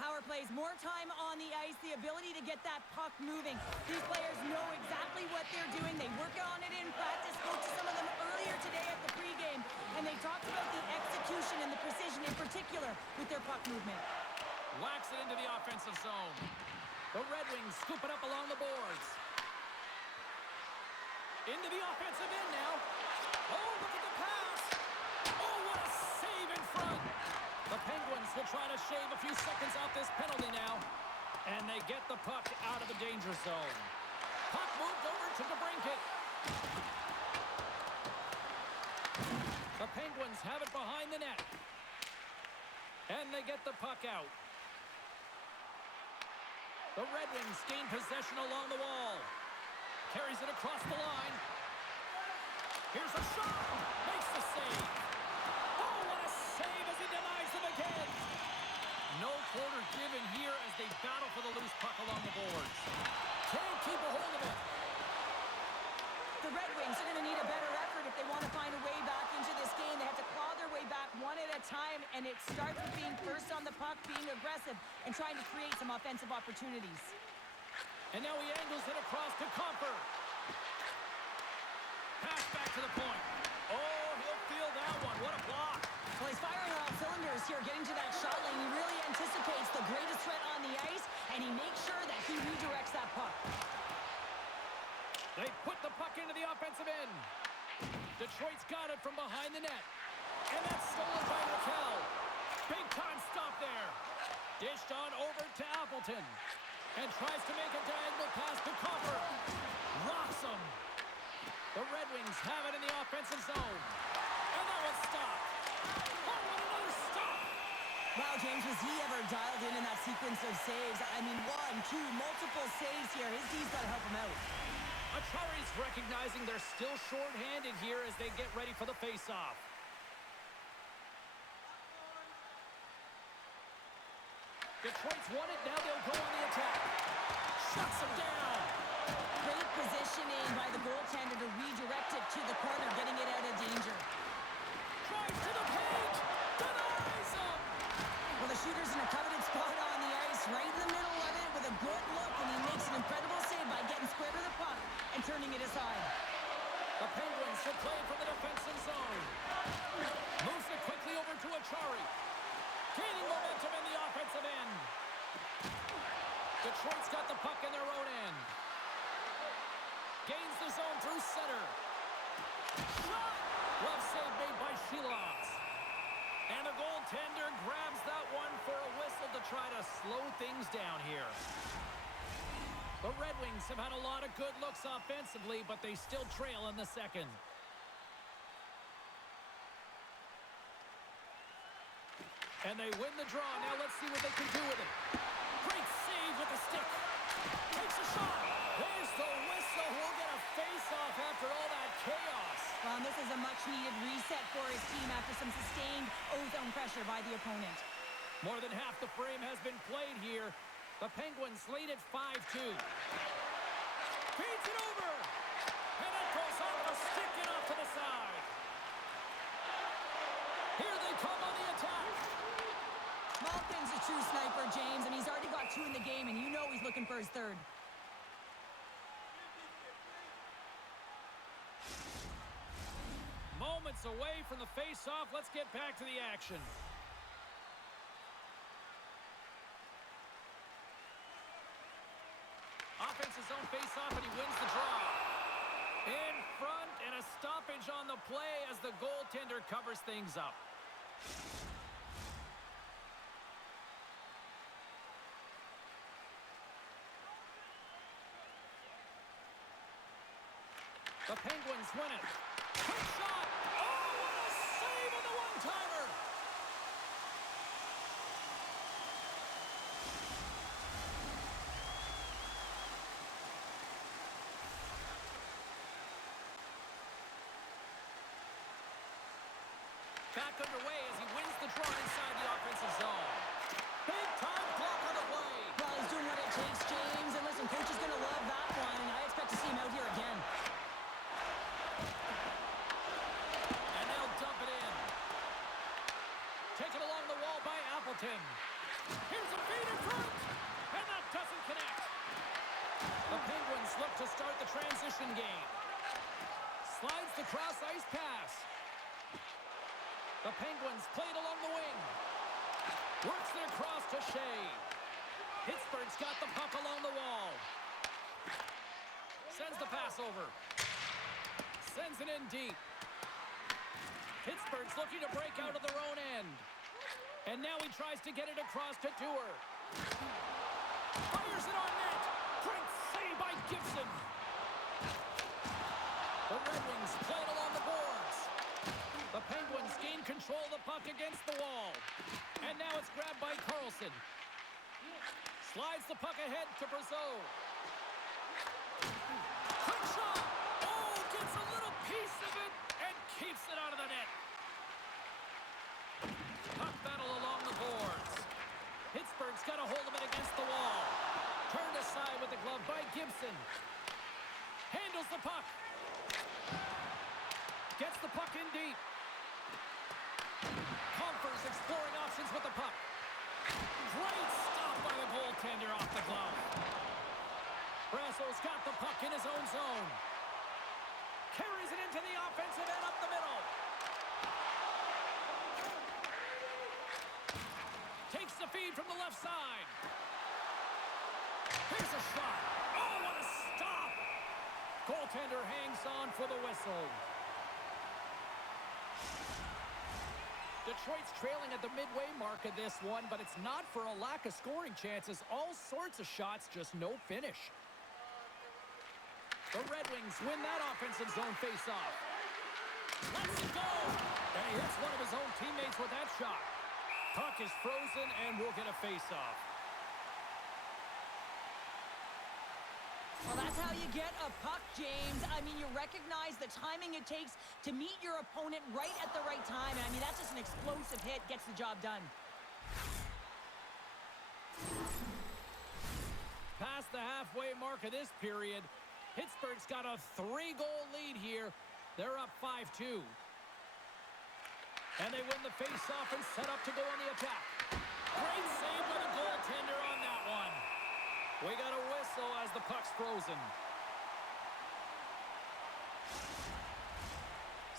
Power plays, more time on the ice, the ability to get that puck moving. These players know exactly what they're doing. They work on it in practice. Spoke to some of them earlier today at the pregame, and they talked about the execution and the precision in particular with their puck movement. Whacks it into the offensive zone. The Red Wings scoop it up along the boards. Into the offensive end now. Oh, look at the pass. Oh, what a save in front. The Penguins will try to shave a few seconds off this penalty now. And they get the puck out of the danger zone. Puck moved over to DeBrincat. The Penguins have it behind the net. And they get the puck out. The Red Wings gain possession along the wall. Carries it across the line. Here's a shot. Makes the save. Oh, what a save as he denies them again. No quarter given here as they battle for the loose puck along the boards. Can't keep a hold of it. The Red Wings are going to need a better effort if they want to find a way back into this game. They have to claw their way back one at a time, and it starts with being first on the puck, being aggressive, and trying to create some offensive opportunities. And now he angles it across to Comper. Pass back to the point. Oh, he'll feel that one. What a block. Well, he's firing on all cylinders here, getting to that shot lane. He really anticipates the greatest threat on the ice, and he makes sure that he redirects that puck. They put the puck into the offensive end. Detroit's got it from behind the net. And that's stolen by Raquel. Big time stop there. Dished on over to Appleton. And tries to make a diagonal pass to Copper. Rocks him. The Red Wings have it in the offensive zone. And that one's stopped. Oh, what another stop. Wow, James, was he ever dialed in that sequence of saves? I mean, one, two, multiple saves here. His D's got to help him out. Achari's recognizing they're still short-handed here as they get ready for the face-off. Detroit's won it, now they'll go on the attack. Shuts him down. Great positioning by the goaltender to redirect it to the corner, getting it out of danger. Drives to the paint. Denies him. Well, the shooter's in a coveted spot on the ice, right in the middle of it with a good look, and he makes an incredible save by getting square to the puck and turning it aside. The Penguins will play from the defensive zone. Moves it quickly over to Achari. Gaining momentum in the offensive end. Detroit's got the puck in their own end. Gains the zone through center. Shot! Glove save made by Shilovs. And the goaltender grabs that one for a whistle to try to slow things down here. The Red Wings have had a lot of good looks offensively, but they still trail in the second. And they win the draw. Now let's see what they can do with it. Great save with the stick. Takes a shot. There's the whistle. He'll get a face-off after all that chaos. Well, and this is a much-needed reset for his team after some sustained ozone pressure by the opponent. More than half the frame has been played here. The Penguins lead at 5-2. Feeds it over. And it goes off the stick and off to the side. Here they come on the attack. Malkin's a true sniper, James, and he's already got 2 in the game, and you know he's looking for his third. Moments away from the face-off. Let's get back to the action. Offensive zone face-off, and he wins the draw. In front, and a stoppage on the play as the goaltender covers things up. The Penguins win it. Quick shot. Oh, what a save on the one-timer. Back underway as he wins the draw inside the offensive zone. Big-time block on the play. Well, he's doing what it takes, James. And listen, coach is going to love that one. I expect to see him out here again. And they'll dump it in. Taken along the wall by Appleton. Here's a feed in front. And that doesn't connect. The Penguins look to start the transition game. Slides the cross-ice pass. The Penguins played along the wing. Works their cross to Shea. Pittsburgh's got the puck along the wall. Sends the pass over. Sends it in deep. Pittsburgh's looking to break out of their own end. And now he tries to get it across to Dewar. Fires it on net. Great save by Gibson. The Red Wings played along the boards. The Penguins gain control of the puck against the wall. And now it's grabbed by Carlson. Slides the puck ahead to Brazeau. Quick shot! Oh, gets a little piece of it and keeps it out of the net. Puck battle along the boards. Pittsburgh's got a hold of it against the wall. Turned aside with the glove by Gibson. Handles the puck. Gets the puck in deep. Comfers exploring options with the puck. Great stop by the goaltender off the glove. Brasso's got the puck in his own zone. Carries it into the offensive end up the middle. Takes the feed from the left side. Here's a shot. Oh, what a stop! Goaltender hangs on for the whistle. Detroit's trailing at the midway mark of this one, but it's not for a lack of scoring chances. All sorts of shots, just no finish. The Red Wings win that offensive zone face-off. Lets it go! And he hits one of his own teammates with that shot. Puck is frozen, and we'll get a face-off. Well, that's how you get a puck, James. I mean, you recognize the timing it takes to meet your opponent right at the right time. And I mean, that's just an explosive hit. Gets the job done. Past the halfway mark of this period, Pittsburgh's got a 3-goal lead here. They're up 5-2. And they win the face-off and set up to go on the attack. Great save by the goaltender on that one. We got a whistle as the puck's frozen.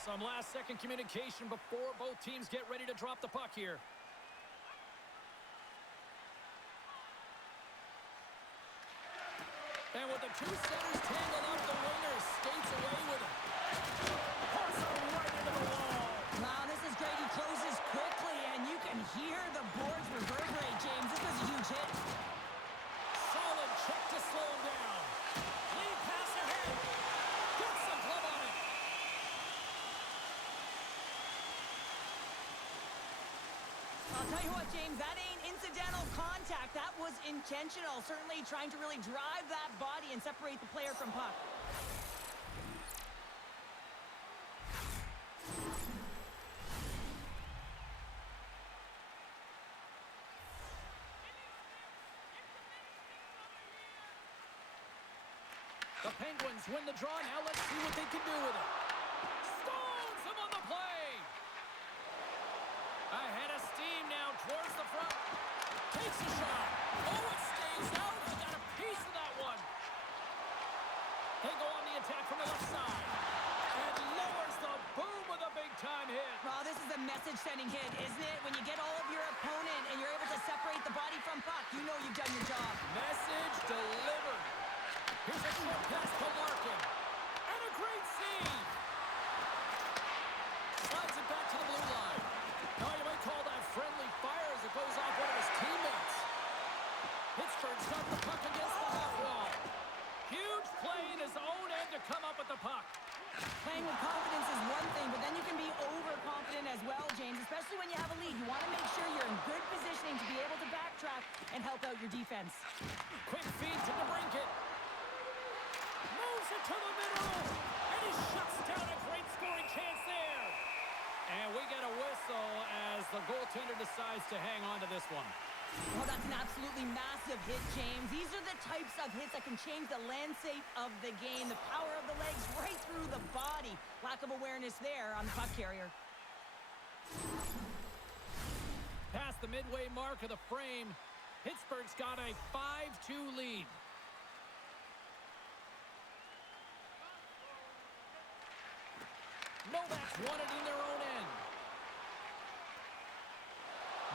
Some last-second communication before both teams get ready to drop the puck here. And with the two centers tangled up, the winger skates away with it. Hits it right into the wall. Wow, this is great. He closes quickly, and you can hear the boards reverberate, James. This was a huge hit. Solid check to slow him down. Lead pass ahead. Gets the glove on it. I'll tell you what, James, that ain't incidental contact. That was intentional. Certainly trying to really drive that body and separate the player from puck. The Penguins win the draw. Now let's see what they can do with it. Stones him on the play. Ahead of steam now towards the front. Takes a shot. Oh, it stays out. He got a piece of that one. They go on the attack from the left side. And lowers the boom with a big-time hit. Well, this is a message-sending hit, isn't it? When you get all of your opponent and you're able to separate the body from puck, you know you've done your job. Message delivered. Here's a short pass to Larkin. And a great save. Slides it back to the blue line. Now you might call that friendly fire as it goes off one of his teammates. Pittsburgh's got the puck against the half wall. Huge play in his own end to come up with the puck. feeds it to DeBrincat. Moves it to the middle. And he shuts down a great scoring chance there. And we get a whistle as the goaltender decides to hang on to this one. Well, that's an absolutely massive hit, James. These are the types of hits that can change the landscape of the game. The power of the legs right through the body. Lack of awareness there on the puck carrier. Past the midway mark of the frame, Pittsburgh's got a 5-2 lead. Novak's won it in their own end.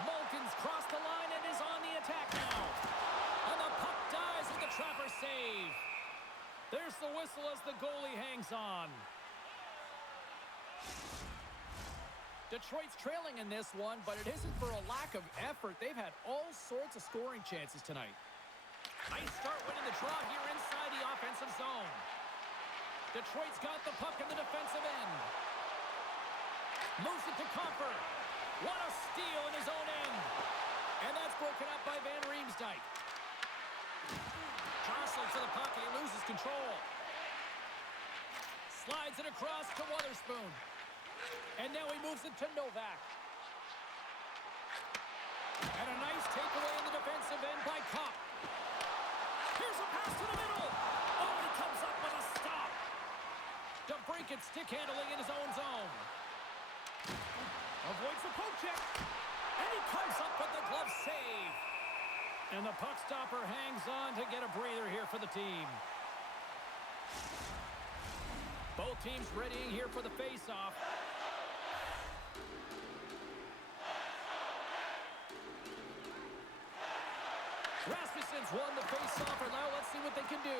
Malkin's crossed the line and is on the attack now. And the puck dies with the Trapper save. There's the whistle as the goalie hangs on. Detroit's trailing in this one, but it isn't for a lack of effort. They've had all sorts of scoring chances tonight. Nice start winning the draw here inside the offensive zone. Detroit's got the puck in the defensive end. Moves it to Comfer. What a steal in his own end. And that's broken up by Van Riemsdyk. Jostling for the puck and he loses control. Slides it across to Wotherspoon. And now he moves it to Novak. And a nice takeaway in the defensive end by Kopp. Here's a pass to the middle. Oh, and he comes up with a stop. DeBrincat stick handling in his own zone. Avoids the poke check. And he comes up with the glove save. And the puck stopper hangs on to get a breather here for the team. Both teams readying here for the face-off. Rasmussen's won the face-off, and now let's see what they can do.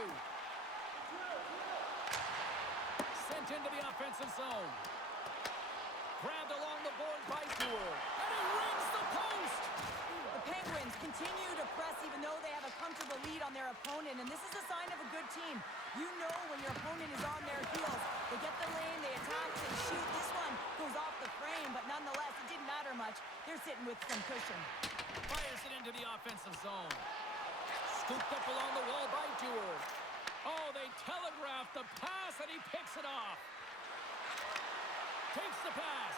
Sent into the offensive zone. Grabbed along the board by Duel. And he rings the post! The Penguins continue to press even though they have a comfortable lead on their opponent, and this is a sign of a good team. You know when your opponent is on their heels. They get the lane, they attack, they shoot. This one goes off the frame, but nonetheless, it didn't matter much. They're sitting with some cushion. Fires it into the offensive zone. Scooped up along the wall by Duel. Oh, they telegraphed the pass, and he picks it off. Takes the pass.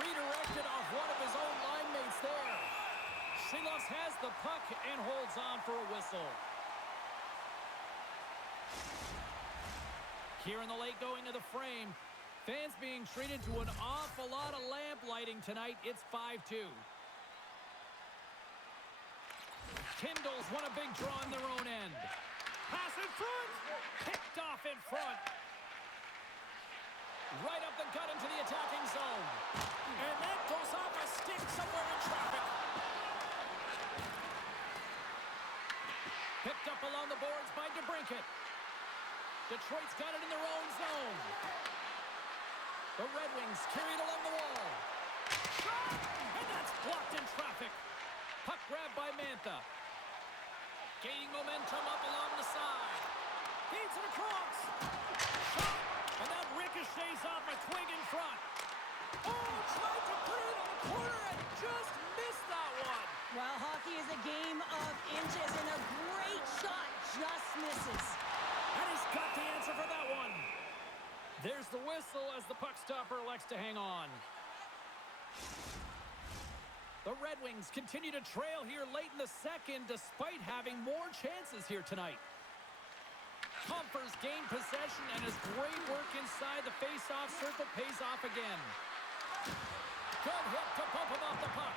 Redirected off one of his own line mates there. Silovs has the puck and holds on for a whistle. Here in the late going of the frame, fans being treated to an awful lot of lamp lighting tonight. It's 5-2. Kindles won a big draw in their own end. Pass in front. Picked off in front. Right up the gut into the attacking zone. And that goes off a stick somewhere in traffic. Picked up along the boards by DeBrincat. Detroit's got it in their own zone. The Red Wings carried along the wall. Shot! And that's blocked in traffic. Puck grabbed by Mantha. Gaining momentum up along the side. Feeds it across. Shot! And that ricochets off a twig in front. Oh, tried to put it on the corner and just missed that one. Well, hockey is a game of inches, and a great shot just misses. And he's got the answer for that one. There's the whistle as the puck stopper elects to hang on. The Red Wings continue to trail here late in the second despite having more chances here tonight. Comfer's gained possession and his great work inside the face-off circle pays off again. Good hit to bump him off the puck.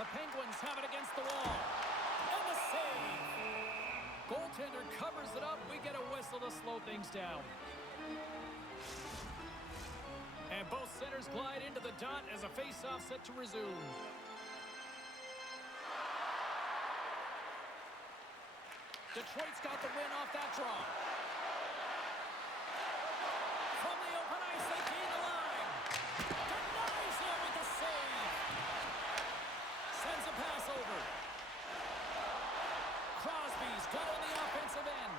The Penguins have it against the wall. And the save. Goaltender covers it up. We get a whistle to slow things down. And both centers glide into the dot as a face-off set to resume. Detroit's got the win off that draw. From the open ice, they gain the line. Denies him with the save. Sends a pass over. Crosby's got on the offensive end.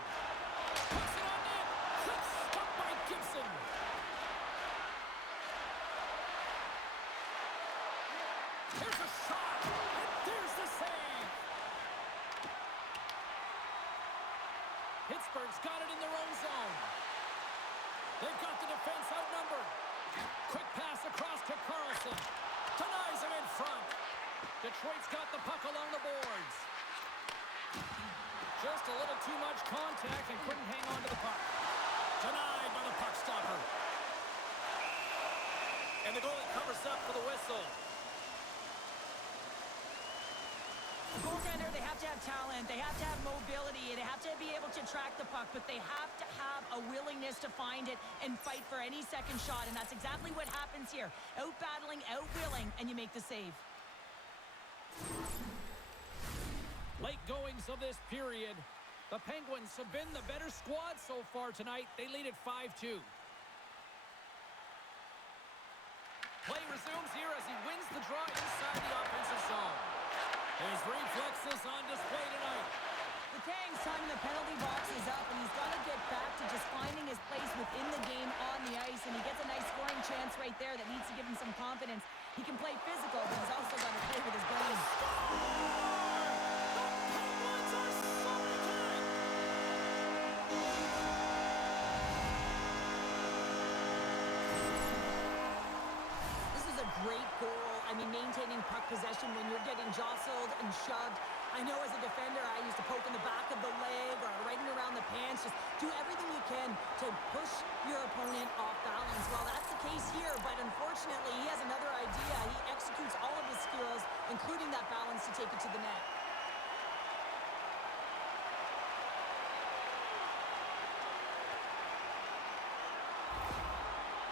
Puts it on net. Quick stop by Gibson. Here's a shot, and there's the save. Pittsburgh's got it in their own zone. They've got the defense outnumbered. Quick pass across to Carlson. Denies him in front. Detroit's got the puck along the boards. Just a little too much contact and couldn't hang on to the puck. Denied by the puck stopper. And the goalie covers up for the whistle. The goaltender, they have to have talent, they have to have mobility, they have to be able to track the puck, but they have to have a willingness to find it and fight for any second shot, and that's exactly what happens here. Out-battling, out-willing, and you make the save. Late goings of this period. The Penguins have been the better squad so far tonight. They lead at 5-2. Play resumes here as he wins the draw inside the offensive zone. His reflexes on display tonight. The Tang's time in the penalty box is up, and he's got to get back to just finding his place within the game on the ice, and he gets a nice scoring chance right there that needs to give him some confidence. He can play physical, but he's also got to play with his brain. Great goal. I mean, maintaining puck possession when you're getting jostled and shoved. I know as a defender, I used to poke in the back of the leg or right in around the pants. Just do everything you can to push your opponent off balance. Well, that's the case here, but unfortunately, he has another idea. He executes all of his skills, including that balance to take it to the net.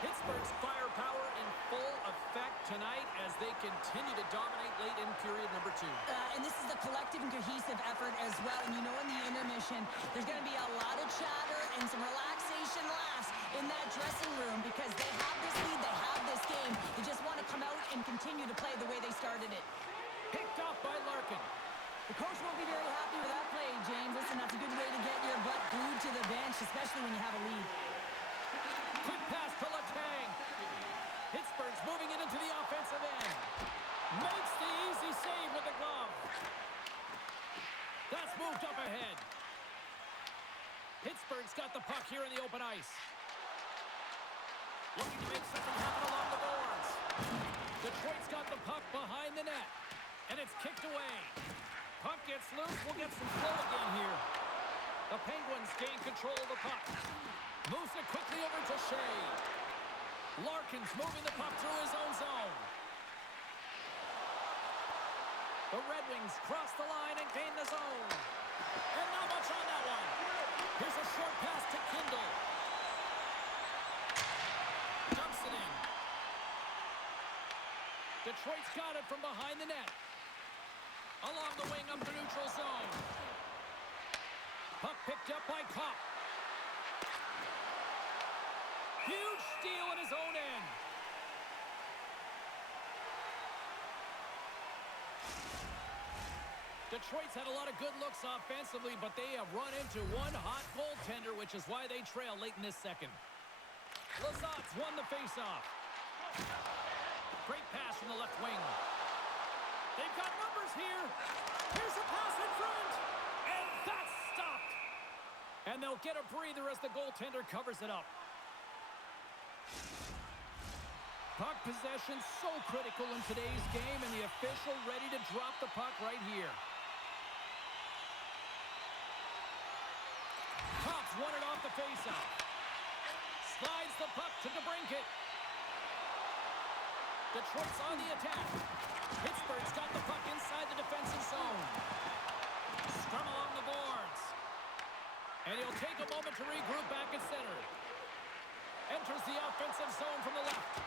Pittsburgh's firepower in full effect tonight as they continue to dominate late in period number 2. And this is a collective and cohesive effort as well. And you know in the intermission, there's going to be a lot of chatter and some relaxation laughs in that dressing room because they have this lead, they have this game. They just want to come out and continue to play the way they started it. Picked off by Larkin. The coach won't be very happy with that play, James. Listen, that's a good way to get your butt glued to the bench, especially when you have a lead. Quick pass to Letang. Pittsburgh's moving it into the offensive end. Makes the easy save with the glove. That's moved up ahead. Pittsburgh's got the puck here in the open ice. Looking to make something happen along the boards. Detroit's got the puck behind the net. And it's kicked away. Puck gets loose. We'll get some flow again here. The Penguins gain control of the puck. Moves it quickly over to Shea. Larkin's moving the puck through his own zone. The Red Wings cross the line and gain the zone. And not much on that one. Here's a short pass to Kindle. Dumps it in. Detroit's got it from behind the net. Along the wing up the neutral zone. Puck picked up by Kopp. Huge steal at his own end. Detroit's had a lot of good looks offensively, but they have run into one hot goaltender, which is why they trail late in this second. Lazat's won the faceoff. Great pass from the left wing. They've got numbers here. Here's a pass in front. And that's stopped. And they'll get a breather as the goaltender covers it up. Puck possession so critical in today's game, and the official ready to drop the puck right here. Kopp's won it off the faceoff. Slides the puck to DeBrincat. Detroit's on the attack. Pittsburgh's got the puck inside the defensive zone. Scrum along the boards. And he'll take a moment to regroup back at center. Enters the offensive zone from the left.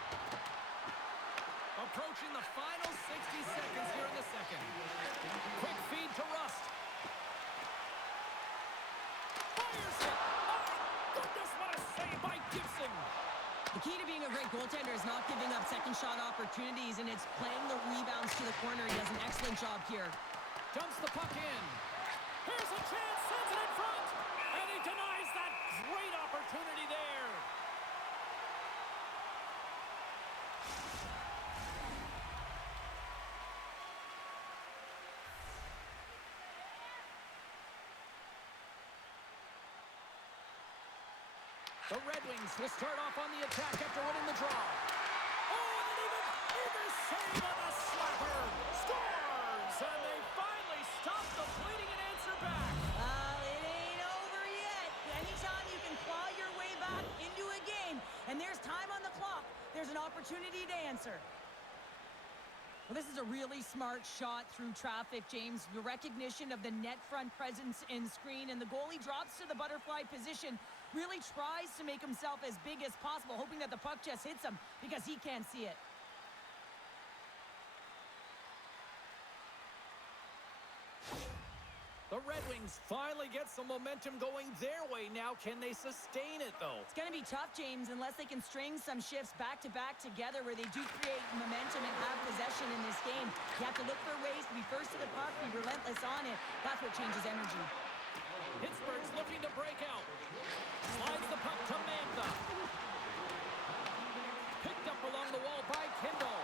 Approaching the final 60 seconds here in the second. Quick feed to Rust. Fires it! Oh, goodness, what a save by Gibson! The key to being a great goaltender is not giving up second shot opportunities, and it's playing the rebounds to the corner. He does an excellent job here. Dumps the puck in. Here's a chance, sends it in front, and he denies that great opportunity there. The Red Wings will start off on the attack after winning the draw. Oh, and even save on a slapper. Scores! And they finally stop the bleeding and answer back. It ain't over yet. Anytime you can claw your way back into a game, and there's time on the clock, there's an opportunity to answer. Well, this is a really smart shot through traffic, James. The recognition of the net front presence and screen, and the goalie drops to the butterfly position, really tries to make himself as big as possible, hoping that the puck just hits him because he can't see it. The Red Wings finally get some momentum going their way now. Can they sustain it, though? It's going to be tough, James, unless they can string some shifts back-to-back together where they do create momentum and have possession in this game. You have to look for ways to be first to the puck, be relentless on it. That's what changes energy. Pittsburgh's looking to break out. Slides the puck to Mantha. Picked up along the wall by Kindle.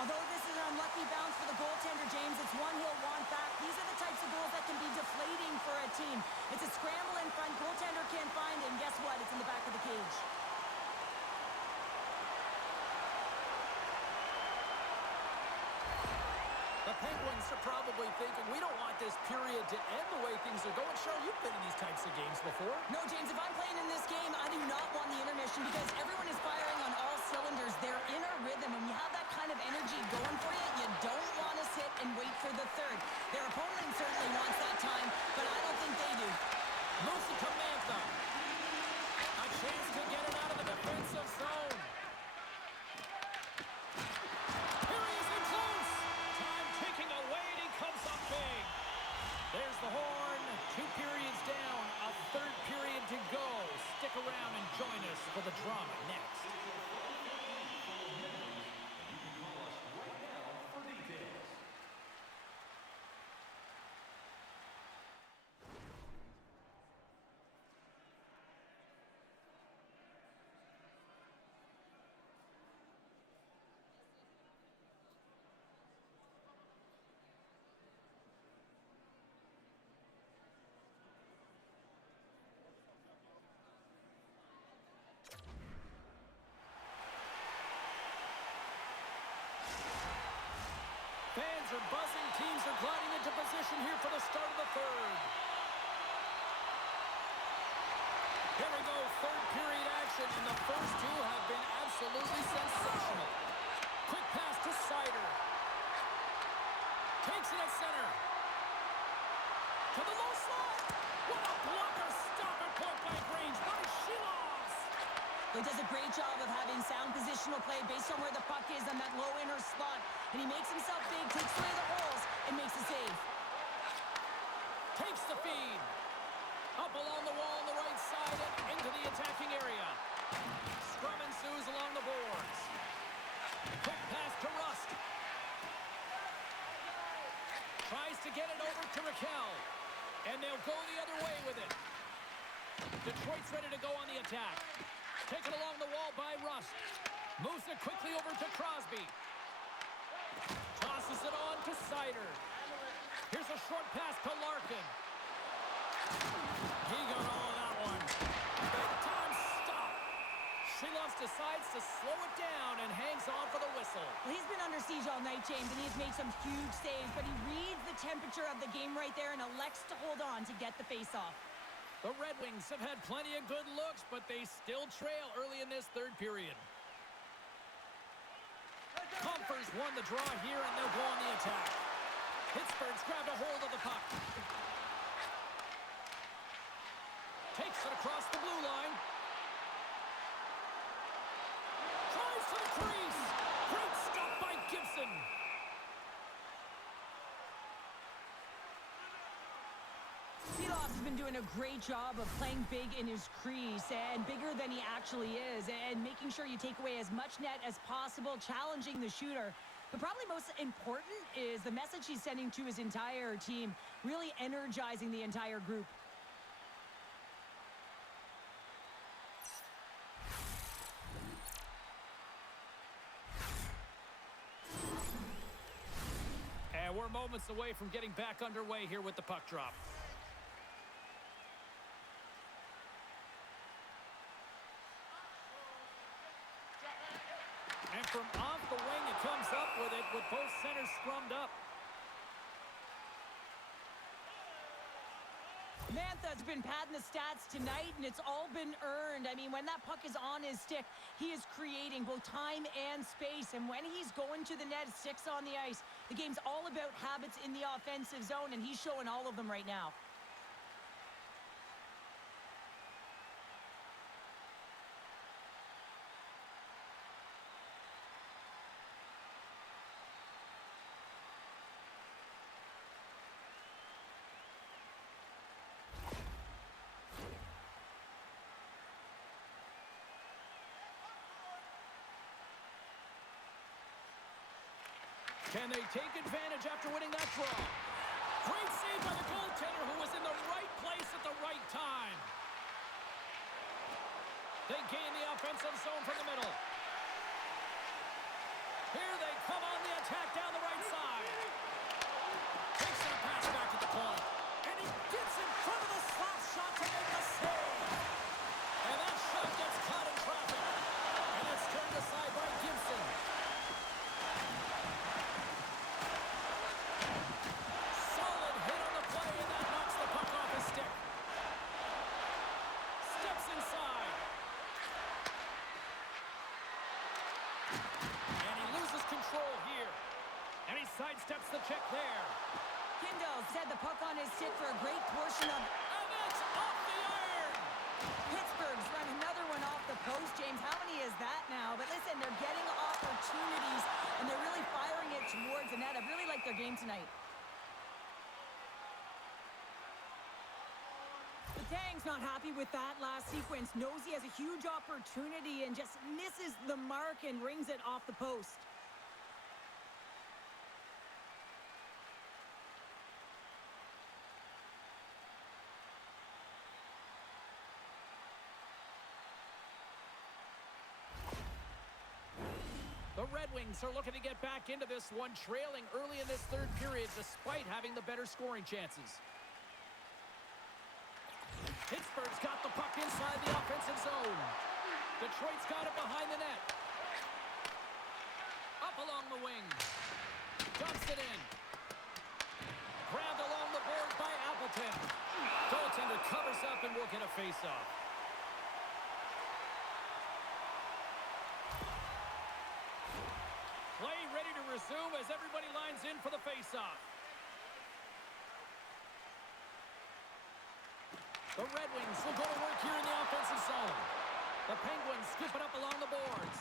Although this is an unlucky bounce for the goaltender, James, it's one he'll want back. These are the types of goals that can be deflating for a team. It's a scramble in front. Goaltender can't find it, and guess what? It's in the back of the cage. The Penguins are probably thinking, we don't want this period to end the way things are going. Cheryl, you've been in these types of games before. No, James, if I'm playing in this game, I do not want the intermission because everyone is firing on all cylinders. They're in a rhythm, and you have that kind of energy going for you. You don't want to sit and wait for the third. Their opponent certainly wants that time, but I don't think they do. Moves it to Mantha. A chance to get it out of the defensive zone. Here he is in close. Time ticking away, and he comes up big. There's the horn. 2 periods down. A third period to go. Stick around and join us for the drama next. Fans are buzzing. Teams are gliding into position here for the start of the third. Here we go, third period action, and the first two have been absolutely sensational. Quick pass to Sider. Takes it at center. To the low slot. What a blocker. Stop at point-blank range by Shilovs. He does a great job of having sound positional play based on where the puck is on that low inner slot. And he makes himself big, takes away the holes, and makes a save. Takes the feed. Up along the wall on the right side and into the attacking area. Scrum ensues along the boards. Quick pass to Rust. Tries to get it over to Raquel. And they'll go the other way with it. Detroit's ready to go on the attack. Taken along the wall by Rust. Moves it quickly over to Crosby. Tosses it on to Sider. Here's a short pass to Larkin. He got all of that one. Big time stop. Shilovs decides to slow it down and hangs on for the whistle. Well, he's been under siege all night, James, and he's made some huge saves, but he reads the temperature of the game right there and elects to hold on to get the face-off. The Red Wings have had plenty of good looks, but they still trail early in this third period. Compher's won the draw here, and they'll go on the attack. Pittsburgh's grabbed a hold of the puck. Takes it across the blue line. Tries to the crease. Great stop by Gibson. Shilovs has been doing a great job of playing big in his crease and bigger than he actually is and making sure you take away as much net as possible, challenging the shooter. But probably most important is the message he's sending to his entire team, really energizing the entire group. moments away from getting back underway here with the puck drop. And from off the wing, it comes up with it with both centers scrummed up. Mantha's been padding the stats tonight, and it's all been earned. I mean, when that puck is on his stick, he is creating both time and space. And when he's going to the net, 6 on the ice, the game's all about habits in the offensive zone, and he's showing all of them right now. Can they take advantage after winning that draw? Great save by the goaltender, who was in the right place at the right time. They gain the offensive zone from the middle. Here they come on the attack down the right side. Takes that pass back to the point. And he gets in front of the slap shot to make the save. And that shot gets caught in traffic. And it's turned aside by Gibson. Sidesteps the check there. Kindle's had the puck on his stick for a great portion of... And it's off the iron! Pittsburgh's run another one off the post, James. How many is that now? But listen, they're getting opportunities, and they're really firing it towards the net. I really like their game tonight. The Tang's not happy with that last sequence. Knows he has a huge opportunity and just misses the mark and rings it off the post. The Red Wings are looking to get back into this one, trailing early in this third period despite having the better scoring chances. Pittsburgh's got the puck inside the offensive zone. Detroit's got it behind the net. Up along the wing. Dumps it in. Grabbed along the board by Appleton. Goaltender covers up and will get a face-off. Play ready to resume as everybody lines in for the face-off. The Red Wings will go to work here in the offensive zone. The Penguins scoop it up along the boards.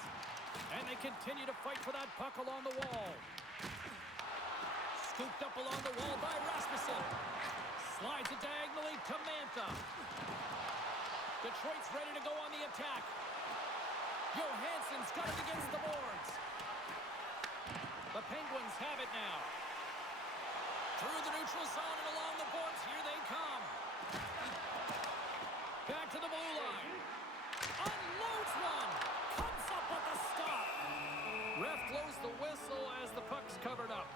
And they continue to fight for that puck along the wall. Scooped up along the wall by Rasmussen. Slides it diagonally to Mantha. Detroit's ready to go on the attack. Johansson's got it against the boards. The Penguins have it now. Through the neutral zone and along the boards, here they come. Back to the blue line. Unloads one. Comes up with a stop. Ref blows the whistle as the puck's covered up.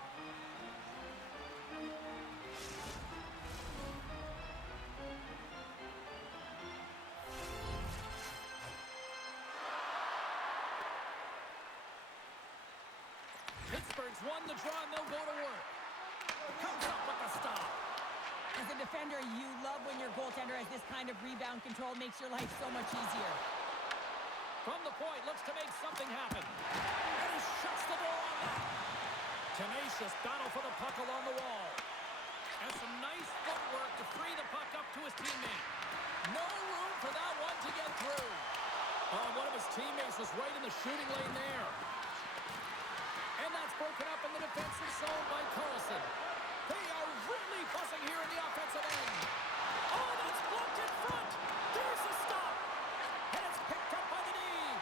Pittsburgh's won the draw and they'll go to work. Comes up with the stop. As a defender, you love when your goaltender has this kind of rebound control. Makes your life so much easier. From the point, looks to make something happen. And he shuts the door on that. Tenacious battle for the puck along the wall. And some nice footwork to free the puck up to his teammate. No room for that one to get through. One of his teammates was right in the shooting lane there. And that's broken up in the defensive zone by Carlson. They are really fussing here in the offensive end. Oh, that's blocked in front. There's a stop. And it's picked up by the knee.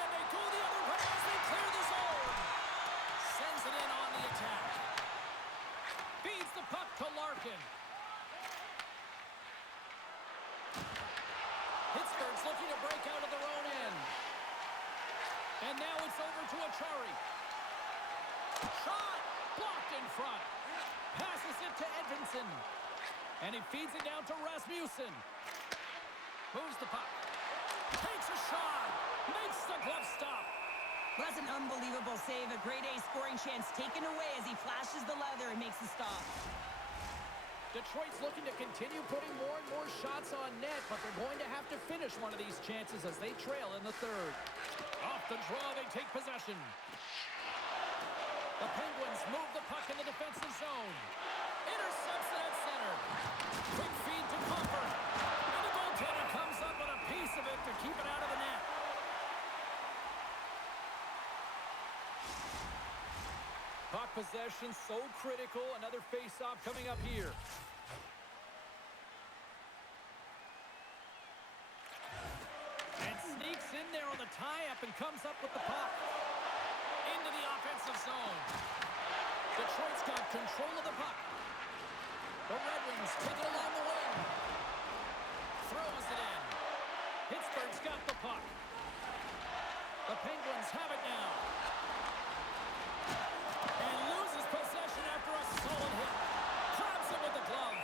And they go the other way as they clear the zone. Sends it in on the attack. Feeds the puck to Larkin. Pittsburgh's looking to break out of their own end. And now it's over to Achari. Shot! Blocked in front. Passes it to Edvinson. And he feeds it down to Rasmussen. Moves the puck. Takes a shot. Makes the glove stop. That's an unbelievable save. A grade A scoring chance taken away as he flashes the leather and makes the stop. Detroit's looking to continue putting more and more shots on net, but they're going to have to finish one of these chances as they trail in the third. Off the draw, they take possession. The Penguins move the puck in the defensive zone. Intercepts it at center. Quick feed to Cooper. And the goaltender comes up with a piece of it to keep it out of the net. Puck possession so critical. Another face-off coming up here. And sneaks in there on the tie-up and comes up with the puck. Into the offensive zone. Detroit's got control of the puck. The Red Wings take it along the wing. Throws it in. Pittsburgh's got the puck. The Penguins have it now. And loses possession after a solid hit. Grabs it with the glove.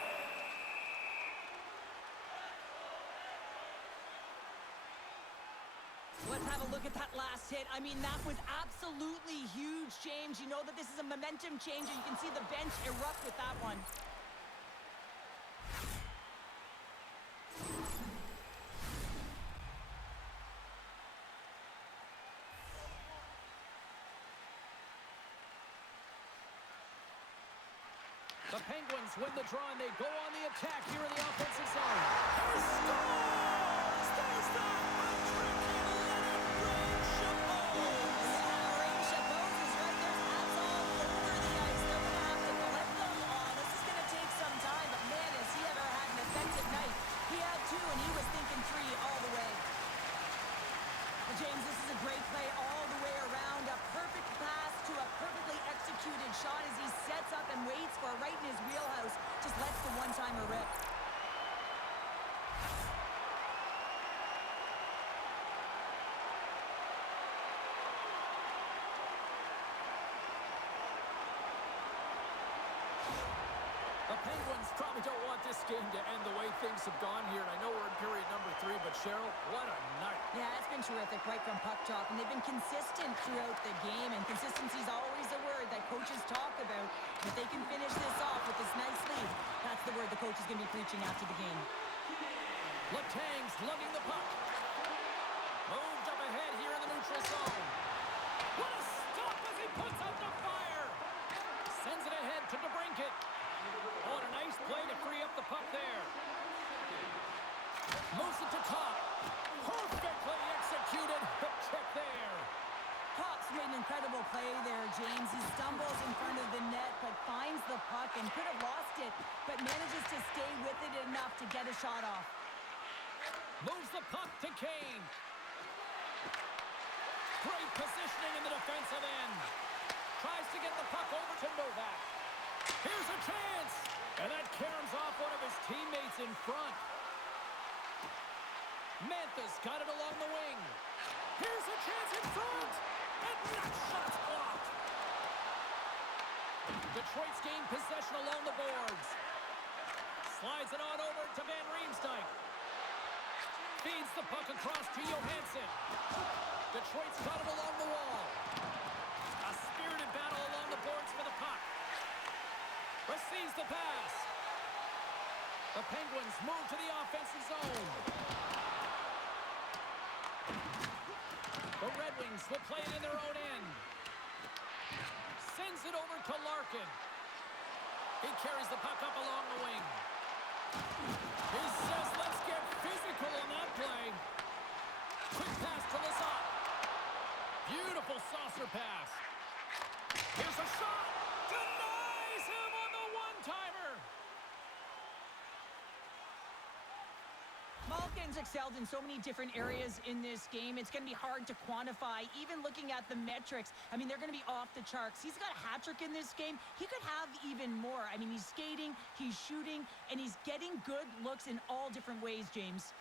Let's have a look at that last hit. I mean, that was absolutely huge, James. You know that this is a momentum changer. You can see the bench erupt with that one. The Penguins win the draw and they go on the attack here in the offensive zone. He scores! There's that hat-trick and Leonard Brand-Chabot! Yeah, Rain Chabot is right there. That's all over the ice. They're going to have to collect them all. This is going to take some time, but man, has he ever had an effective night. He had two, and he was thinking three all the way. Well, James, this is a great play all the way around. A perfect pass to a perfectly executed shot as he sets up and waits for it right in his wheelhouse. Just lets the one-timer rip. The Penguins probably don't want this game to end the way things have gone here. And I know we're in period number 3, but Cheryl, what a night. Yeah, it's been terrific right from puck drop, and they've been consistent throughout the game, and consistency is always a word that coaches talk about. If they can finish this off with this nice lead, that's the word the coach is going to be preaching after the game. Letang's lugging the puck. Moved up ahead here in the neutral zone. What a stop as he puts out the fire. Sends it ahead to DeBrincat. Oh, and a nice play to free up the puck there. Moves it to Top. Perfectly executed. Hook check there. Pop's made an incredible play there, James. He stumbles in front of the net, but finds the puck and could have lost it, but manages to stay with it enough to get a shot off. Moves the puck to Kane. Great positioning in the defensive end. Tries to get the puck over to Novak. Here's a chance. And that caroms off one of his teammates in front. Mantha's got it along the wing. Here's a chance in front. And that shot's blocked. Detroit's gained possession along the boards. Slides it on over to Van Riemsdyk. Feeds the puck across to Johansson. Detroit's got it along the wall. A spirited battle along the boards for the puck. Receives the pass. The Penguins move to the offensive zone. The Red Wings will play it in their own end. Sends it over to Larkin. He carries the puck up along the wing. He says, let's get physical on that play. Quick pass to Lazat. Beautiful saucer pass. Here's a shot. Denies him on the one-timer. Malkin's excelled in so many different areas in this game. It's going to be hard to quantify, even looking at the metrics. I mean, they're going to be off the charts. He's got a hat trick in this game. He could have even more. I mean, he's skating, he's shooting, and he's getting good looks in all different ways, James.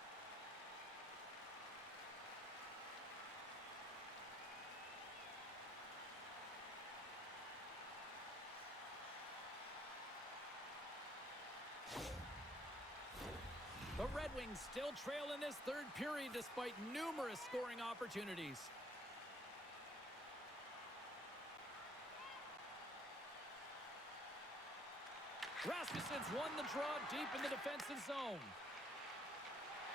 The Red Wings still trail in this third period despite numerous scoring opportunities. Rasmussen's won the draw deep in the defensive zone.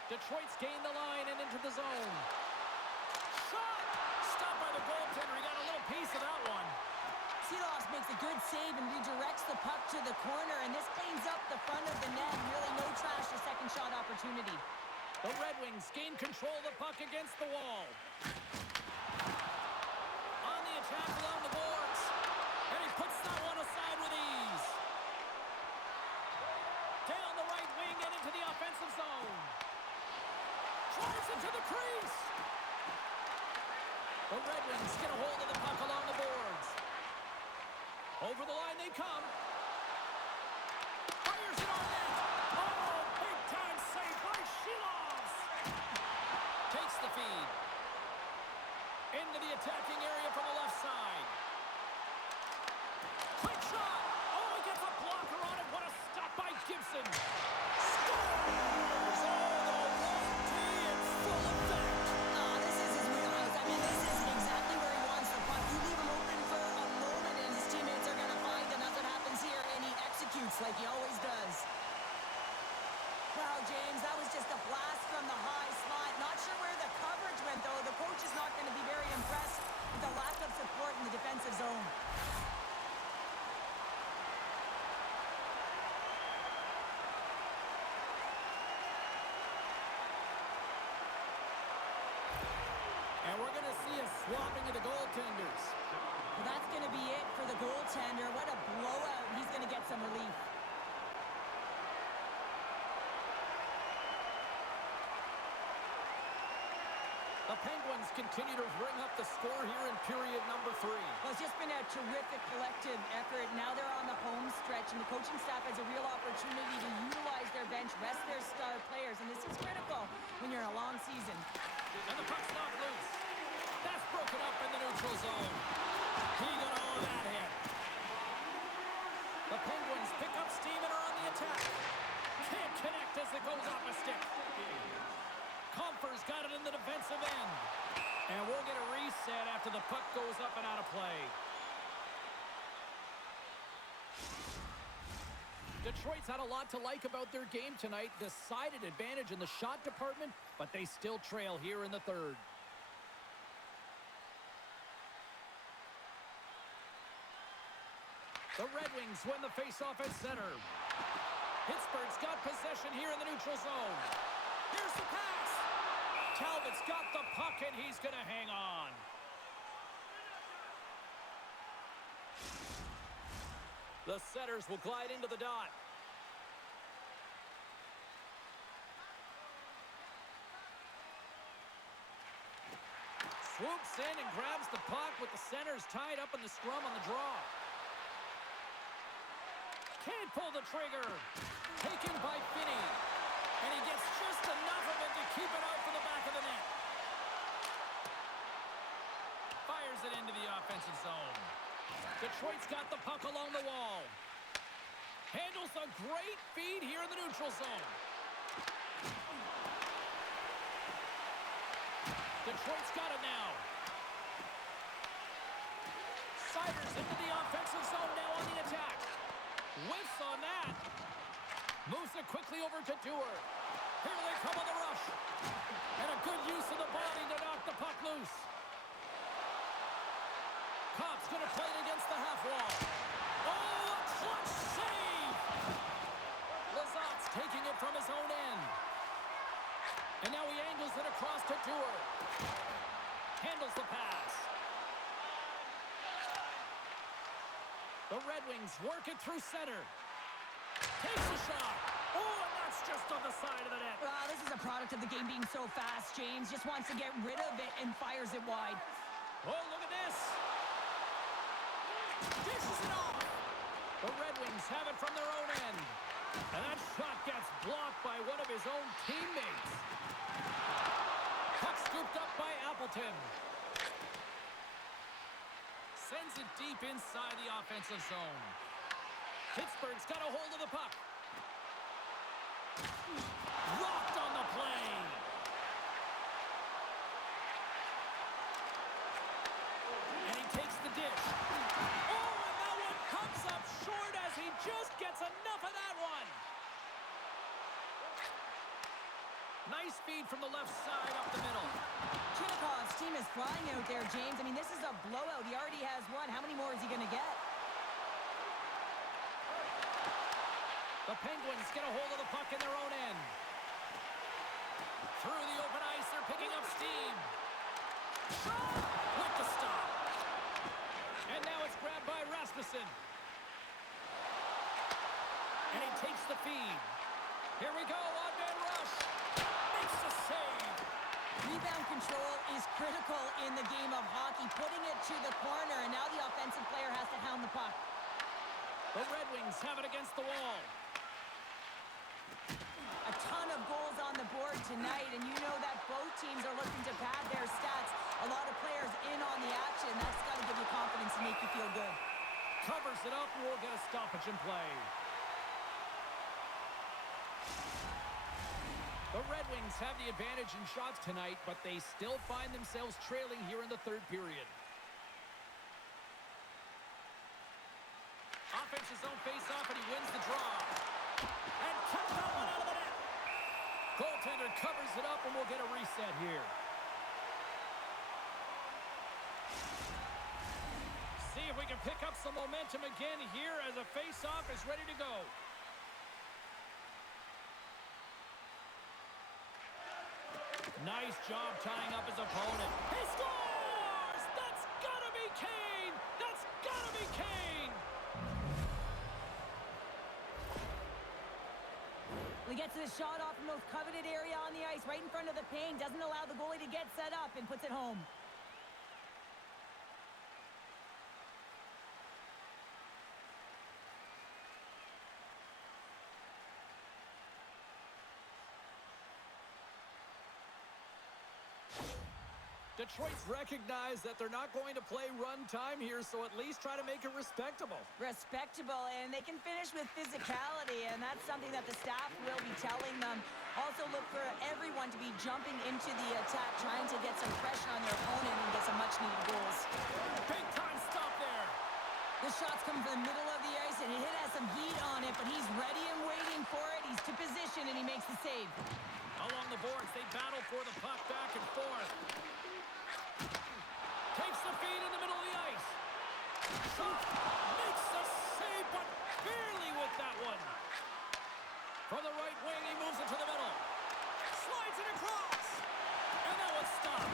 Detroit's gained the line and into the zone. Shot! Stopped by the goaltender. He got a little piece of that one. Seeloff makes a good save and redirects the puck to the corner, and this cleans up the front of the net. Really no trash or second shot opportunity. The Red Wings gain control of the puck against the wall. On the attack along the boards. And he puts that one aside with ease. Down the right wing and into the offensive zone. Drives into the crease. The Red Wings get a hold of the puck along the boards. Over the line they come. Fires it on net. Oh, big time save by Sheeloff. Takes the feed. Into the attacking area from the left side. Quick shot. Oh, he gets a blocker on it. What a stop by Gibson. Scores! Oh, the 1-2 in full effect. This is his wheelhouse. I mean, this is exactly where he wants the puck. You leave him open for a moment, and his teammates are going to find him. That's what happens here, and he executes like he always does. Wow, James, that was just a blast from the high slot. Not sure where the coverage went, though. The coach is not going to be very impressed with the lack of support in the defensive zone. And we're going to see a swapping of the goaltenders. Well, that's going to be it for the goaltender. What a blowout. He's going to get some relief. The Penguins continue to bring up the score here in period number 3. Well, it's just been a terrific collective effort. Now they're on the home stretch, and the coaching staff has a real opportunity to utilize their bench, rest their star players, and this is critical when you're in a long season. And the puck's knocked loose. That's broken up in the neutral zone. He got all that hit. The Penguins pick up steam and are on the attack. Can't connect as it goes off a stick. Comfer's got it in the defensive end. And we'll get a reset after the puck goes up and out of play. Detroit's had a lot to like about their game tonight. Decided advantage in the shot department, but they still trail here in the third. The Red Wings win the faceoff at center. Pittsburgh's got possession here in the neutral zone. Here's the pass. Talbot's got the puck, and he's going to hang on. The setters will glide into the dot. Swoops in and grabs the puck with the centers tied up in the scrum on the draw. Can't pull the trigger. Taken by Finney. And he gets just enough of it to keep it out for the back of the net. Fires it into the offensive zone. Detroit's got the puck along the wall. Handles a great feed here in the neutral zone. Detroit's got it now. Siders into the offensive zone now on the attack. Whiffs on that. Moves it quickly over to Dewar. Here they come on the rush. And a good use of the body to knock the puck loose. Kopp's going to play it against the half wall. Oh, a clutch save! Lazat's taking it from his own end. And now he angles it across to Dewar. Handles the pass. The Red Wings work it through center. Takes a shot. Oh, and that's just on the side of the net. This is a product of the game being so fast. James just wants to get rid of it and fires it wide. Oh, look at this. Dishes it off. The Red Wings have it from their own end. And that shot gets blocked by one of his own teammates. Puck scooped up by Appleton. Sends it deep inside the offensive zone. Pittsburgh's got a hold of the puck. Rocked on the play. And he takes the dish. Oh, and that one comes up short as he just gets enough of that one. Nice feed from the left side up the middle. Chinakov's team is flying out there, James. I mean, this is a blowout. He already has one. How many more is he going to get? The Penguins get a hold of the puck in their own end. Through the open ice, they're picking up steam. With the stop. And now it's grabbed by Rasmussen. And he takes the feed. Here we go, on-man rush. Makes the save. Rebound control is critical in the game of hockey. Putting it to the corner, and now the offensive player has to hound the puck. The Red Wings have it against the wall. A ton of goals on the board tonight, and you know that both teams are looking to pad their stats. A lot of players in on the action. That's got to give you confidence and make you feel good. Covers it up, and we'll get a stoppage in play. The Red Wings have the advantage in shots tonight, but they still find themselves trailing here in the third period. Offensive zone face-off, and he wins the draw. And cuts that one out of the net. Goaltender covers it up, and we'll get a reset here. See if we can pick up some momentum again here as a face-off is ready to go. Nice job tying up his opponent. He scores! That's gotta be Kane! That's gotta be Kane! He gets the shot off the most coveted area on the ice, right in front of the paint. Doesn't allow the goalie to get set up and puts it home. Detroit's recognized that they're not going to play run time here, so at least try to make it respectable. Respectable, and they can finish with physicality, and that's something that the staff will be telling them. Also look for everyone to be jumping into the attack, trying to get some pressure on their opponent and get some much-needed goals. Big time stop there. The shot's coming from the middle of the ice, and it has some heat on it, but he's ready and waiting for it. He's to position, and he makes the save. Along the boards, they battle for the puck back and forth. Takes the feed in the middle of the ice. Shot. Makes the save, but barely with that one. From the right wing, he moves it to the middle. Slides it across. And that one's stopped.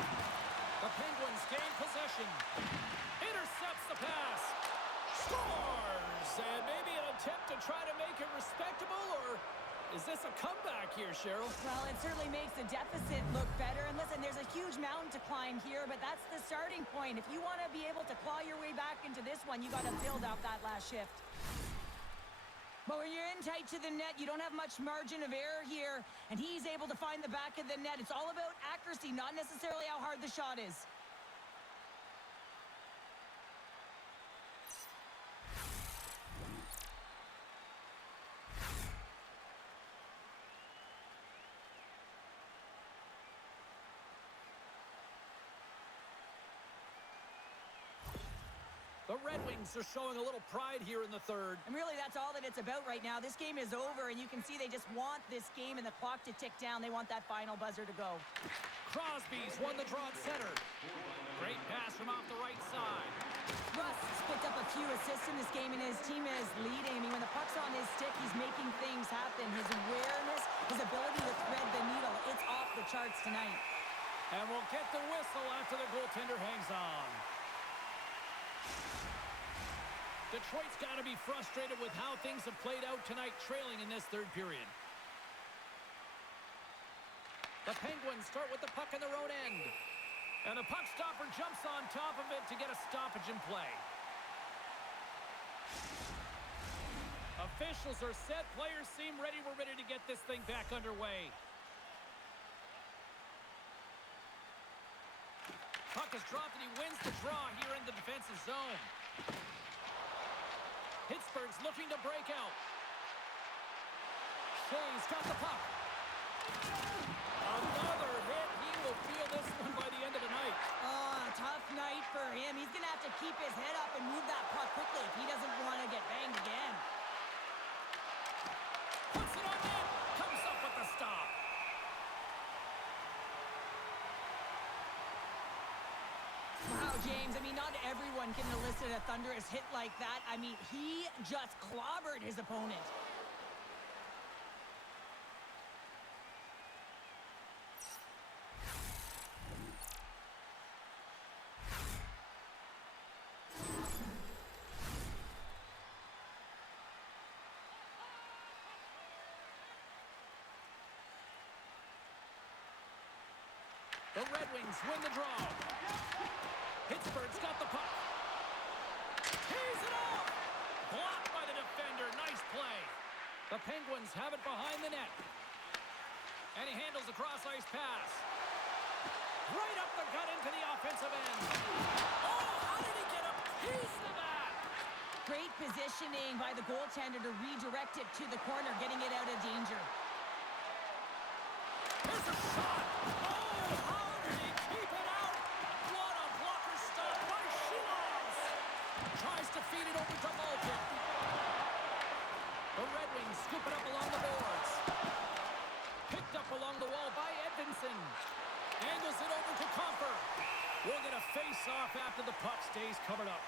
The Penguins gain possession. Intercepts the pass. Scores! And maybe an attempt to try to make it respectable, or is this a comeback here, Cheryl? Well, it certainly makes the deficit look better. And listen, there's a huge mountain to climb here, but that's the starting point. If you want to be able to claw your way back into this one, you got to build up that last shift. But when you're in tight to the net, you don't have much margin of error here, and he's able to find the back of the net. It's all about accuracy, not necessarily how hard the shot is. The Red Wings are showing a little pride here in the third. And really, that's all that it's about right now. This game is over, and you can see they just want this game and the clock to tick down. They want that final buzzer to go. Crosby's won the draw at center. Great pass from off the right side. Rust's picked up a few assists in this game, and his team is leading. I mean, when the puck's on his stick, he's making things happen. His awareness, his ability to thread the needle, it's off the charts tonight. And we'll get the whistle after the goaltender hangs on. Detroit's got to be frustrated with how things have played out tonight, trailing in this third period. The Penguins start with the puck in their own end. And the puck stopper jumps on top of it to get a stoppage in play. Officials are set. Players seem ready. We're ready to get this thing back underway. Puck is dropped and he wins the draw here in the defensive zone. Pittsburgh's looking to break out. Shea's got the puck. Another hit. He will feel this one by the end of the night. Oh, tough night for him. He's going to have to keep his head up and move that puck quickly if he doesn't want to get banged again. Puts it on net. Comes up with the stop. Wow, James, I mean, not everyone can elicit a thunderous hit like that. I mean, he just clobbered his opponent. The Red Wings win the draw. Pittsburgh's got the puck. Tees it off. Blocked by the defender. Nice play. The Penguins have it behind the net. And he handles the cross-ice pass. Right up the gut into the offensive end. Oh, how did he get a piece of that? Great positioning by the goaltender to redirect it to the corner, getting it out of danger. Here's a shot. Oh, how did he keep it out? What a blocker stop by Shea's. Tries to feed it over to Malkin. The Red Wings scoop it up along the boards. Picked up along the wall by Edvinsson. Angles it over to Comper. We'll get a face-off after the puck stays covered up.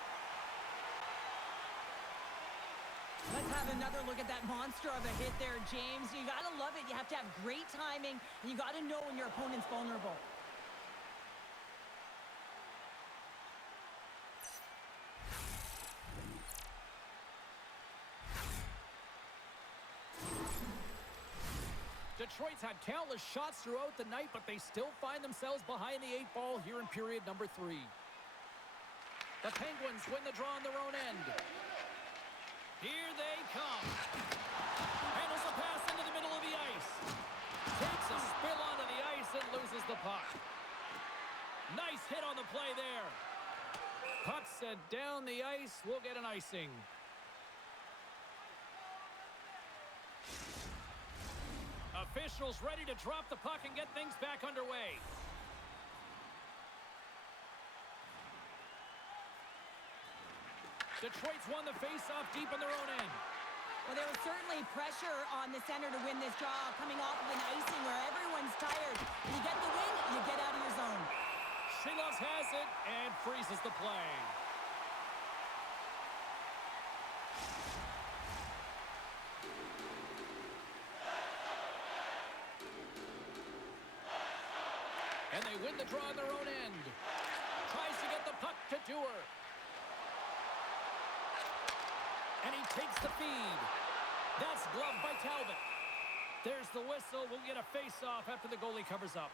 Let's have another look at that monster of a hit there, James. You got to love it. You have to have great timing, and you got to know when your opponent's vulnerable. Detroit's had countless shots throughout the night, but they still find themselves behind the 8 ball here in period number 3. The Penguins win the draw on their own end. Here they come. Handles a pass into the middle of the ice. Takes a spill onto the ice and loses the puck. Nice hit on the play there. Puck set down the ice. We'll get an icing. Officials ready to drop the puck and get things back underway. Detroit's won the face-off deep in their own end. Well, there was certainly pressure on the center to win this draw, coming off of an icing where everyone's tired. You get the win, you get out of your zone. Shea's has it and freezes the play. And they win the draw on their own end. Tries to get the puck to Dewar. And he takes the feed. That's gloved by Talbot. There's the whistle. We'll get a face-off after the goalie covers up.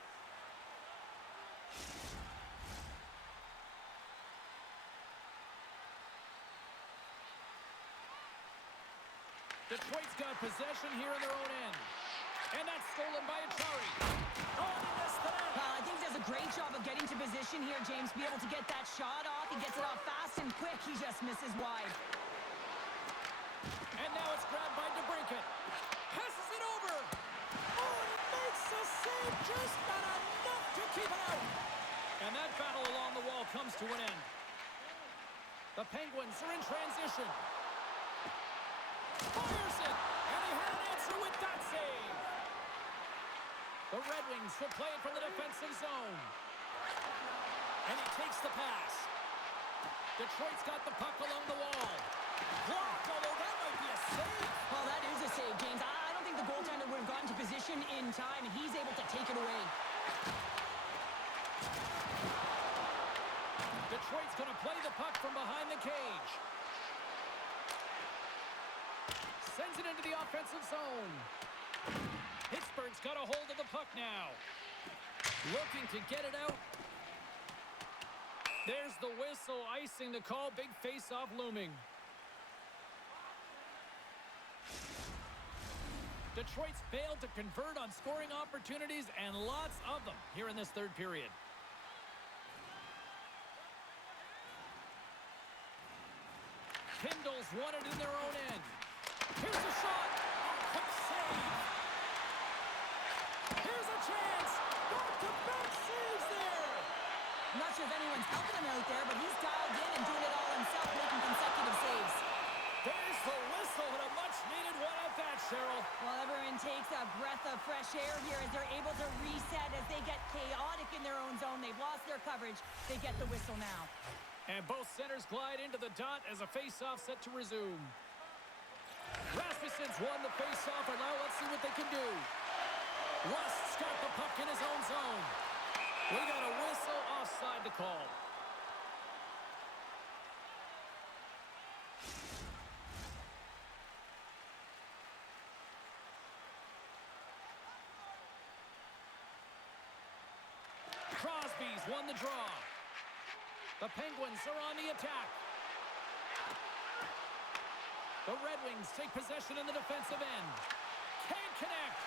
Detroit's got possession here in their own end. And that's stolen by Achari. Oh, he missed the net. I think he does a great job of getting to position here, James. Be able to get that shot off. He gets it off fast and quick. He just misses wide. And now it's grabbed by DeBrincat. Passes it over. Oh, and he makes a save. Just not enough to keep it out. And that battle along the wall comes to an end. The Penguins are in transition. Fires it. And he had an answer with that save. The Red Wings will play it from the defensive zone. And he takes the pass. Detroit's got the puck along the wall. Blocked, although that might be a save. Well, that is a save, James. I don't think the goaltender would have gotten to position in time, and he's able to take it away. Detroit's going to play the puck from behind the cage. Sends it into the offensive zone. Pittsburgh's got a hold of the puck now. Looking to get it out. There's the whistle, icing the call. Big face-off looming. Detroit's failed to convert on scoring opportunities, and lots of them here in this third period. Kindle's won it in their own end. Here's a shot. Quick save. of fresh air here as they're able to reset as they get chaotic in their own zone. They've lost their coverage. They get the whistle now. And both centers glide into the dot as a face-off set to resume. Rasmussen's won the face-off, and now let's see what they can do. Rust's got the puck in his own zone. We got a whistle offside to call. Crosby's won the draw. The Penguins are on the attack. The Red Wings take possession in the defensive end. Can't connect.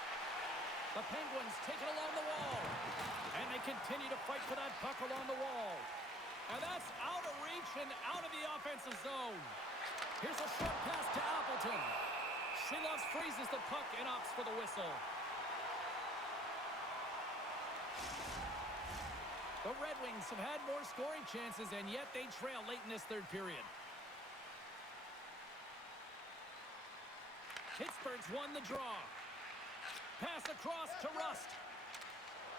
The Penguins take it along the wall. And they continue to fight for that puck along the wall. And that's out of reach and out of the offensive zone. Here's a short pass to Appleton. Shilovs freezes the puck and opts for the whistle. The Red Wings have had more scoring chances, and yet they trail late in this third period. Pittsburgh's won the draw. Pass across to Rust.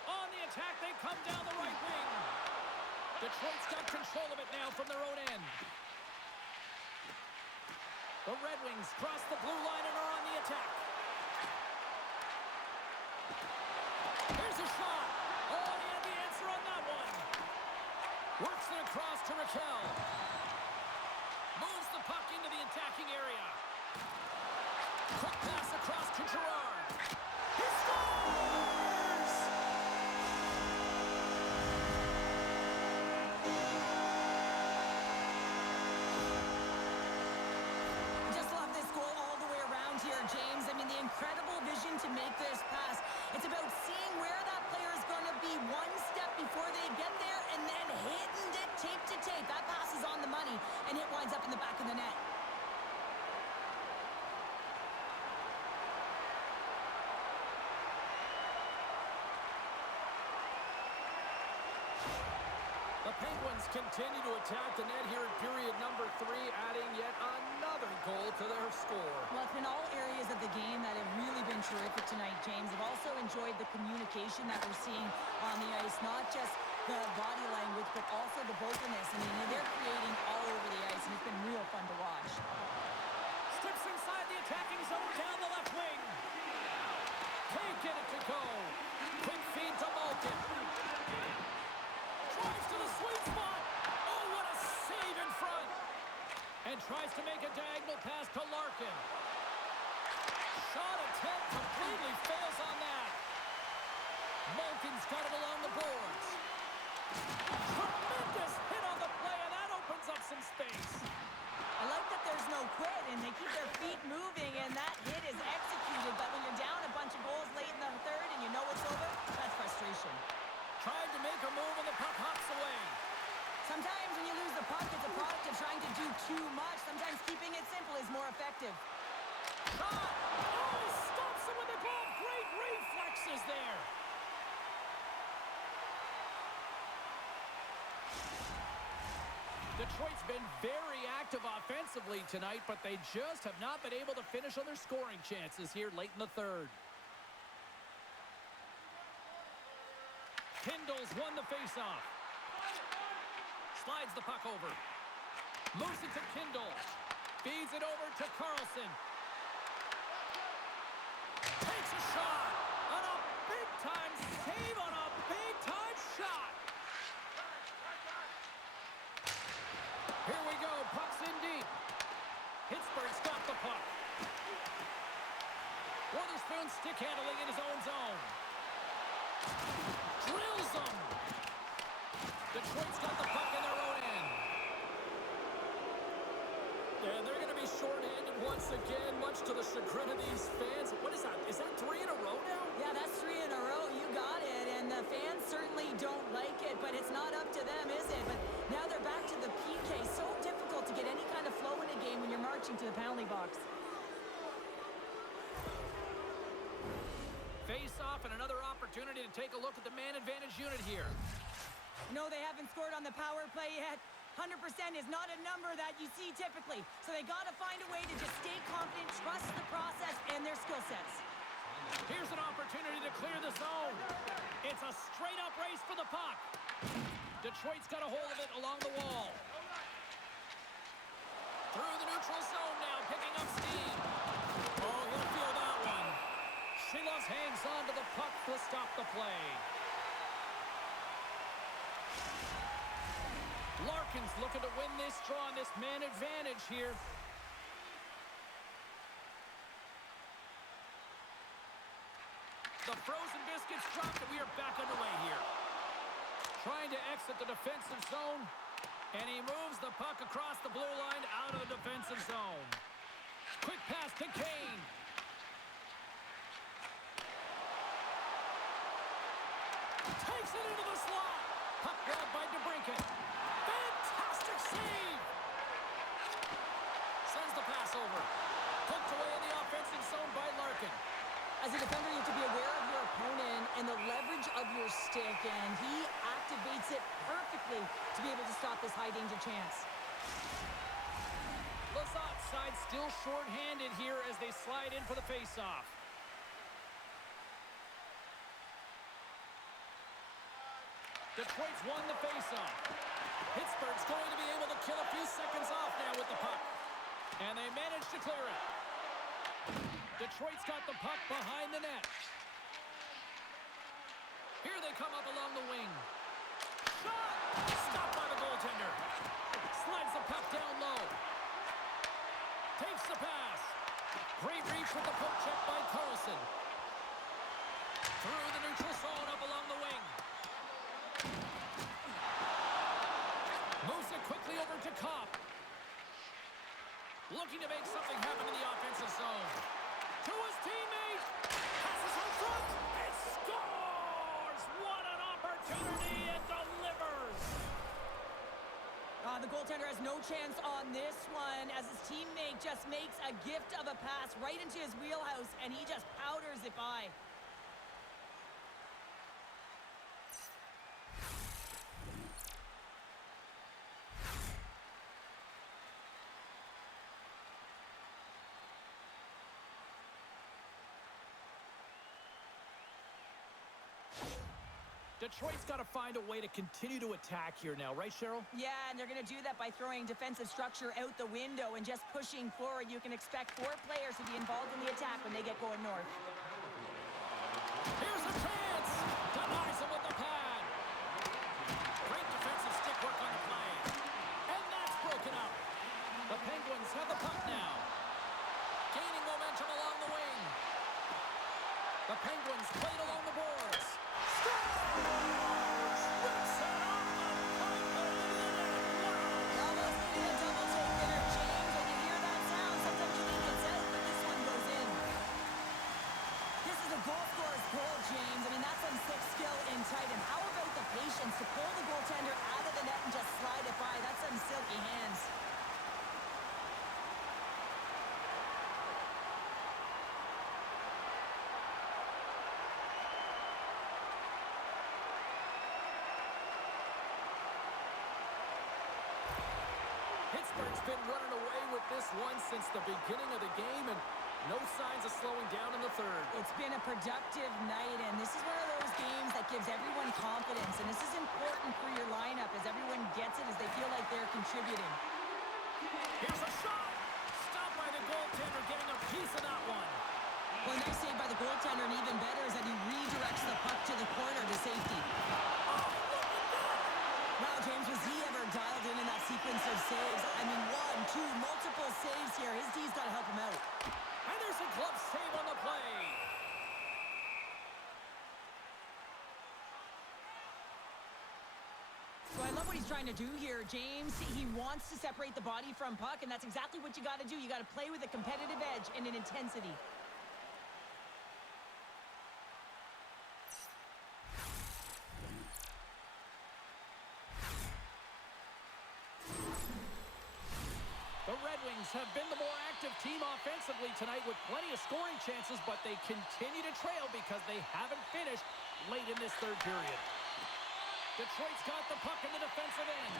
On the attack, they come down the right wing. Detroit's got control of it now from their own end. The Red Wings cross the blue line and are on the attack. Here's a shot. Oh, he had the answer on that one. Works it across to Raquel. Moves the puck into the attacking area. Quick pass across to Gerard. He scores! Just love this goal all the way around here, James. I mean, the incredible vision to make this pass. It's about seeing where that player is going to be one step before they get there and then hitting it tape to tape. That pass is on the money, and it winds up in the back of the net. The Penguins continue to attack the net here in period number 3, adding yet another goal to their score. Well, it's been all areas of the game that have really been terrific tonight, James. I've also enjoyed the communication that we're seeing on the ice, not just the body language, but also the vocalness. I mean, they're creating all over the ice, and it's been real fun to watch. Steps inside the attacking zone down the left wing. Can't get it to go. Quick feed to Malkin. Drives to the sweet spot. Oh, what a save in front. And tries to make a diagonal pass to Larkin. Shot attempt completely fails on that. Malkin's got it along the boards. Tremendous hit on the play, and that opens up some space. I like that there's no quit, and they keep their feet moving, and that hit is executed. But when you're down a bunch of goals late in the third and you know it's over, that's frustration. Tried to make a move, and the puck hops away. Sometimes when you lose the puck, it's a product of trying to do too much. Sometimes keeping it simple is more effective. Shot! Oh, he stops him with the glove. Great reflexes there. Detroit's been very active offensively tonight, but they just have not been able to finish on their scoring chances here late in the third. Kindle's won the faceoff. Slides the puck over. Moves it to Kindle. Feeds it over to Carlson. Takes a shot on a big-time save on a big-time shot. Here we go. Puck's in deep. Pittsburgh's got the puck. Witherspoon stick handling in his own zone. Drills them. Detroit's got the puck in their own end. And they're going to be shorthanded once again, much to the chagrin of these fans. What is that? Is that 3 in a row now? Yeah, that's 3 in a row. You got it. And the fans certainly don't like it, but it's not up to them, is it? But now they're back to the PK. So difficult to get any kind of flow in a game when you're marching to the penalty box. Face-off and another opportunity to take a look at the man advantage unit here. No, they haven't scored on the power play yet. 100% is not a number that you see typically. So they got to find a way to just stay confident, trust the process, and their skill sets. Here's an opportunity to clear the zone. It's a straight-up race for the puck. Detroit's got a hold of it along the wall. Through the neutral zone now, picking up steam. Oh, he'll feel that one. Shilos hangs on to the puck to stop the play. Larkin's looking to win this draw on this man advantage here. The frozen biscuits dropped, and we are back underway here. Trying to exit the defensive zone, and he moves the puck across the blue line out of the defensive zone. Quick pass to Kane. Takes it into the slot. Puck grabbed by DeBrincat. Fantastic save. Sends the pass over. Hooked away in the offensive zone by Larkin. As a defender, you have to be aware of your opponent and the leverage of your stick, and he activates it perfectly to be able to stop this high-danger chance. Lazat's side still short-handed here as they slide in for the face-off. Detroit's won the face-off. Pittsburgh's going to be able to kill a few seconds off now with the puck. And they manage to clear it. Detroit's got the puck behind the net. Here they come up along the wing. Shot! Stopped by the goaltender. Slides the puck down low. Takes the pass. Great reach with the poke check by Carlson. Through the neutral zone up along the wing. Moves it quickly over to Kopp. Looking to make something happen in the offensive zone. To his teammate. Passes in front. And scores! What an opportunity! It delivers! The goaltender has no chance on this one as his teammate just makes a gift of a pass right into his wheelhouse, and he just powders it by. Detroit's got to find a way to continue to attack here now, right, Cheryl? Yeah, and they're going to do that by throwing defensive structure out the window and just pushing forward. You can expect 4 players to be involved in the attack when they get going north. Here's a chance! Denies him with the pad. Great defensive stick work on the play. And that's broken up. The Penguins have the puck now. Gaining momentum along the wing. The Penguins played along the boards. And how about the patience to pull the goaltender out of the net and just slide it by? That's some silky hands. Pittsburgh's been running away with this one since the beginning of the game, and no signs of slowing down in the third. It's been a productive night, and this is one of those games that gives everyone confidence, and this is important for your lineup as everyone gets it as they feel like they're contributing. Here's a shot! Stopped by the goaltender, getting a piece of that one. Well, nice save by the goaltender, and even better is that he redirects the puck to the corner to safety. Wow, James, was he ever dialed in that sequence of saves? I mean, 1, 2, multiple saves here. His D's got to help him out. And there's a glove save on the play. So I love what he's trying to do here, James. He wants to separate the body from puck, and that's exactly what you got to do. You got to play with a competitive edge and an intensity. The Red Wings have been the more active team offensively tonight with plenty of scoring chances, but they continue to trail because they haven't finished late in this third period. Detroit's got the puck in the defensive end,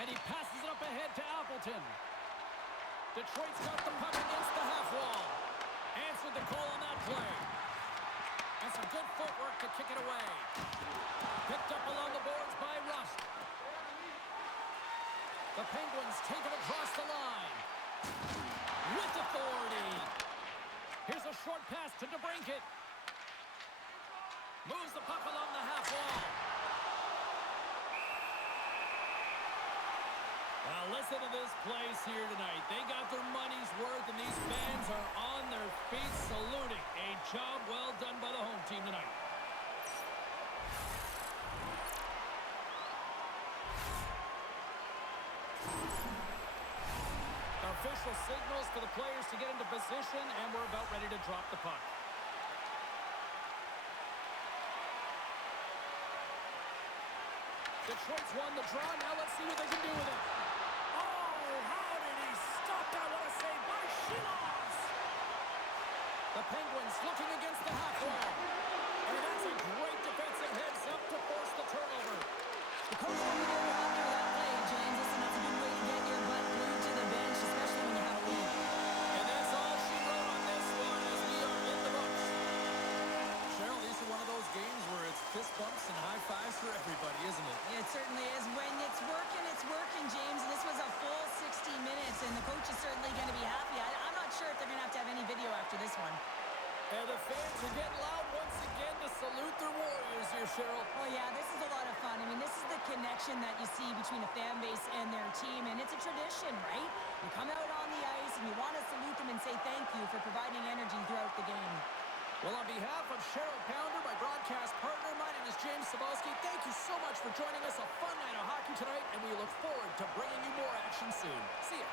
and he passes it up ahead to Appleton. Detroit's got the puck against the half wall. Answered the call on that play. And some good footwork to kick it away. Picked up along the boards by Rust. The Penguins take it across the line. With authority. Here's a short pass to DeBrincat. Moves the puck along the half wall. Well, listen to this place here tonight. They got their money's worth, and these fans are on their feet saluting. A job well done by the home team tonight. Official signals for the players to get into position, and we're about ready to drop the puck. Detroit's won the draw. Now let's see what they can do with it. Oh, how did he stop that? What a save by Shilovs! The Penguins looking against the half wall. And that's a great defensive heads-up to force the turnover. The coach will be very happy with that play, James. Listen, that's a good way to get your butt glued to the bench, especially when you have a lead. And that's all she wrote on this one as we are in the books. Cheryl, these are one of those games where it's fist bumps and high fives for everybody, isn't it? It certainly is. When it's working, James. And this was a full 60 minutes, and the coach is certainly going to be happy. I'm not sure if they're going to have any video after this one. And the fans are getting loud once again to salute their Warriors here, Cheryl. Oh, yeah, this is a lot of fun. I mean, this is the connection that you see between a fan base and their team, and it's a tradition, right? You come out on the ice, and you want to salute them and say thank you for providing energy throughout the game. Well, on behalf of Cheryl Pounder, my broadcast partner, my name is James Cebulski. Thank you so much for joining us. A fun night of hockey tonight, and we look forward to bringing you more action soon. See ya.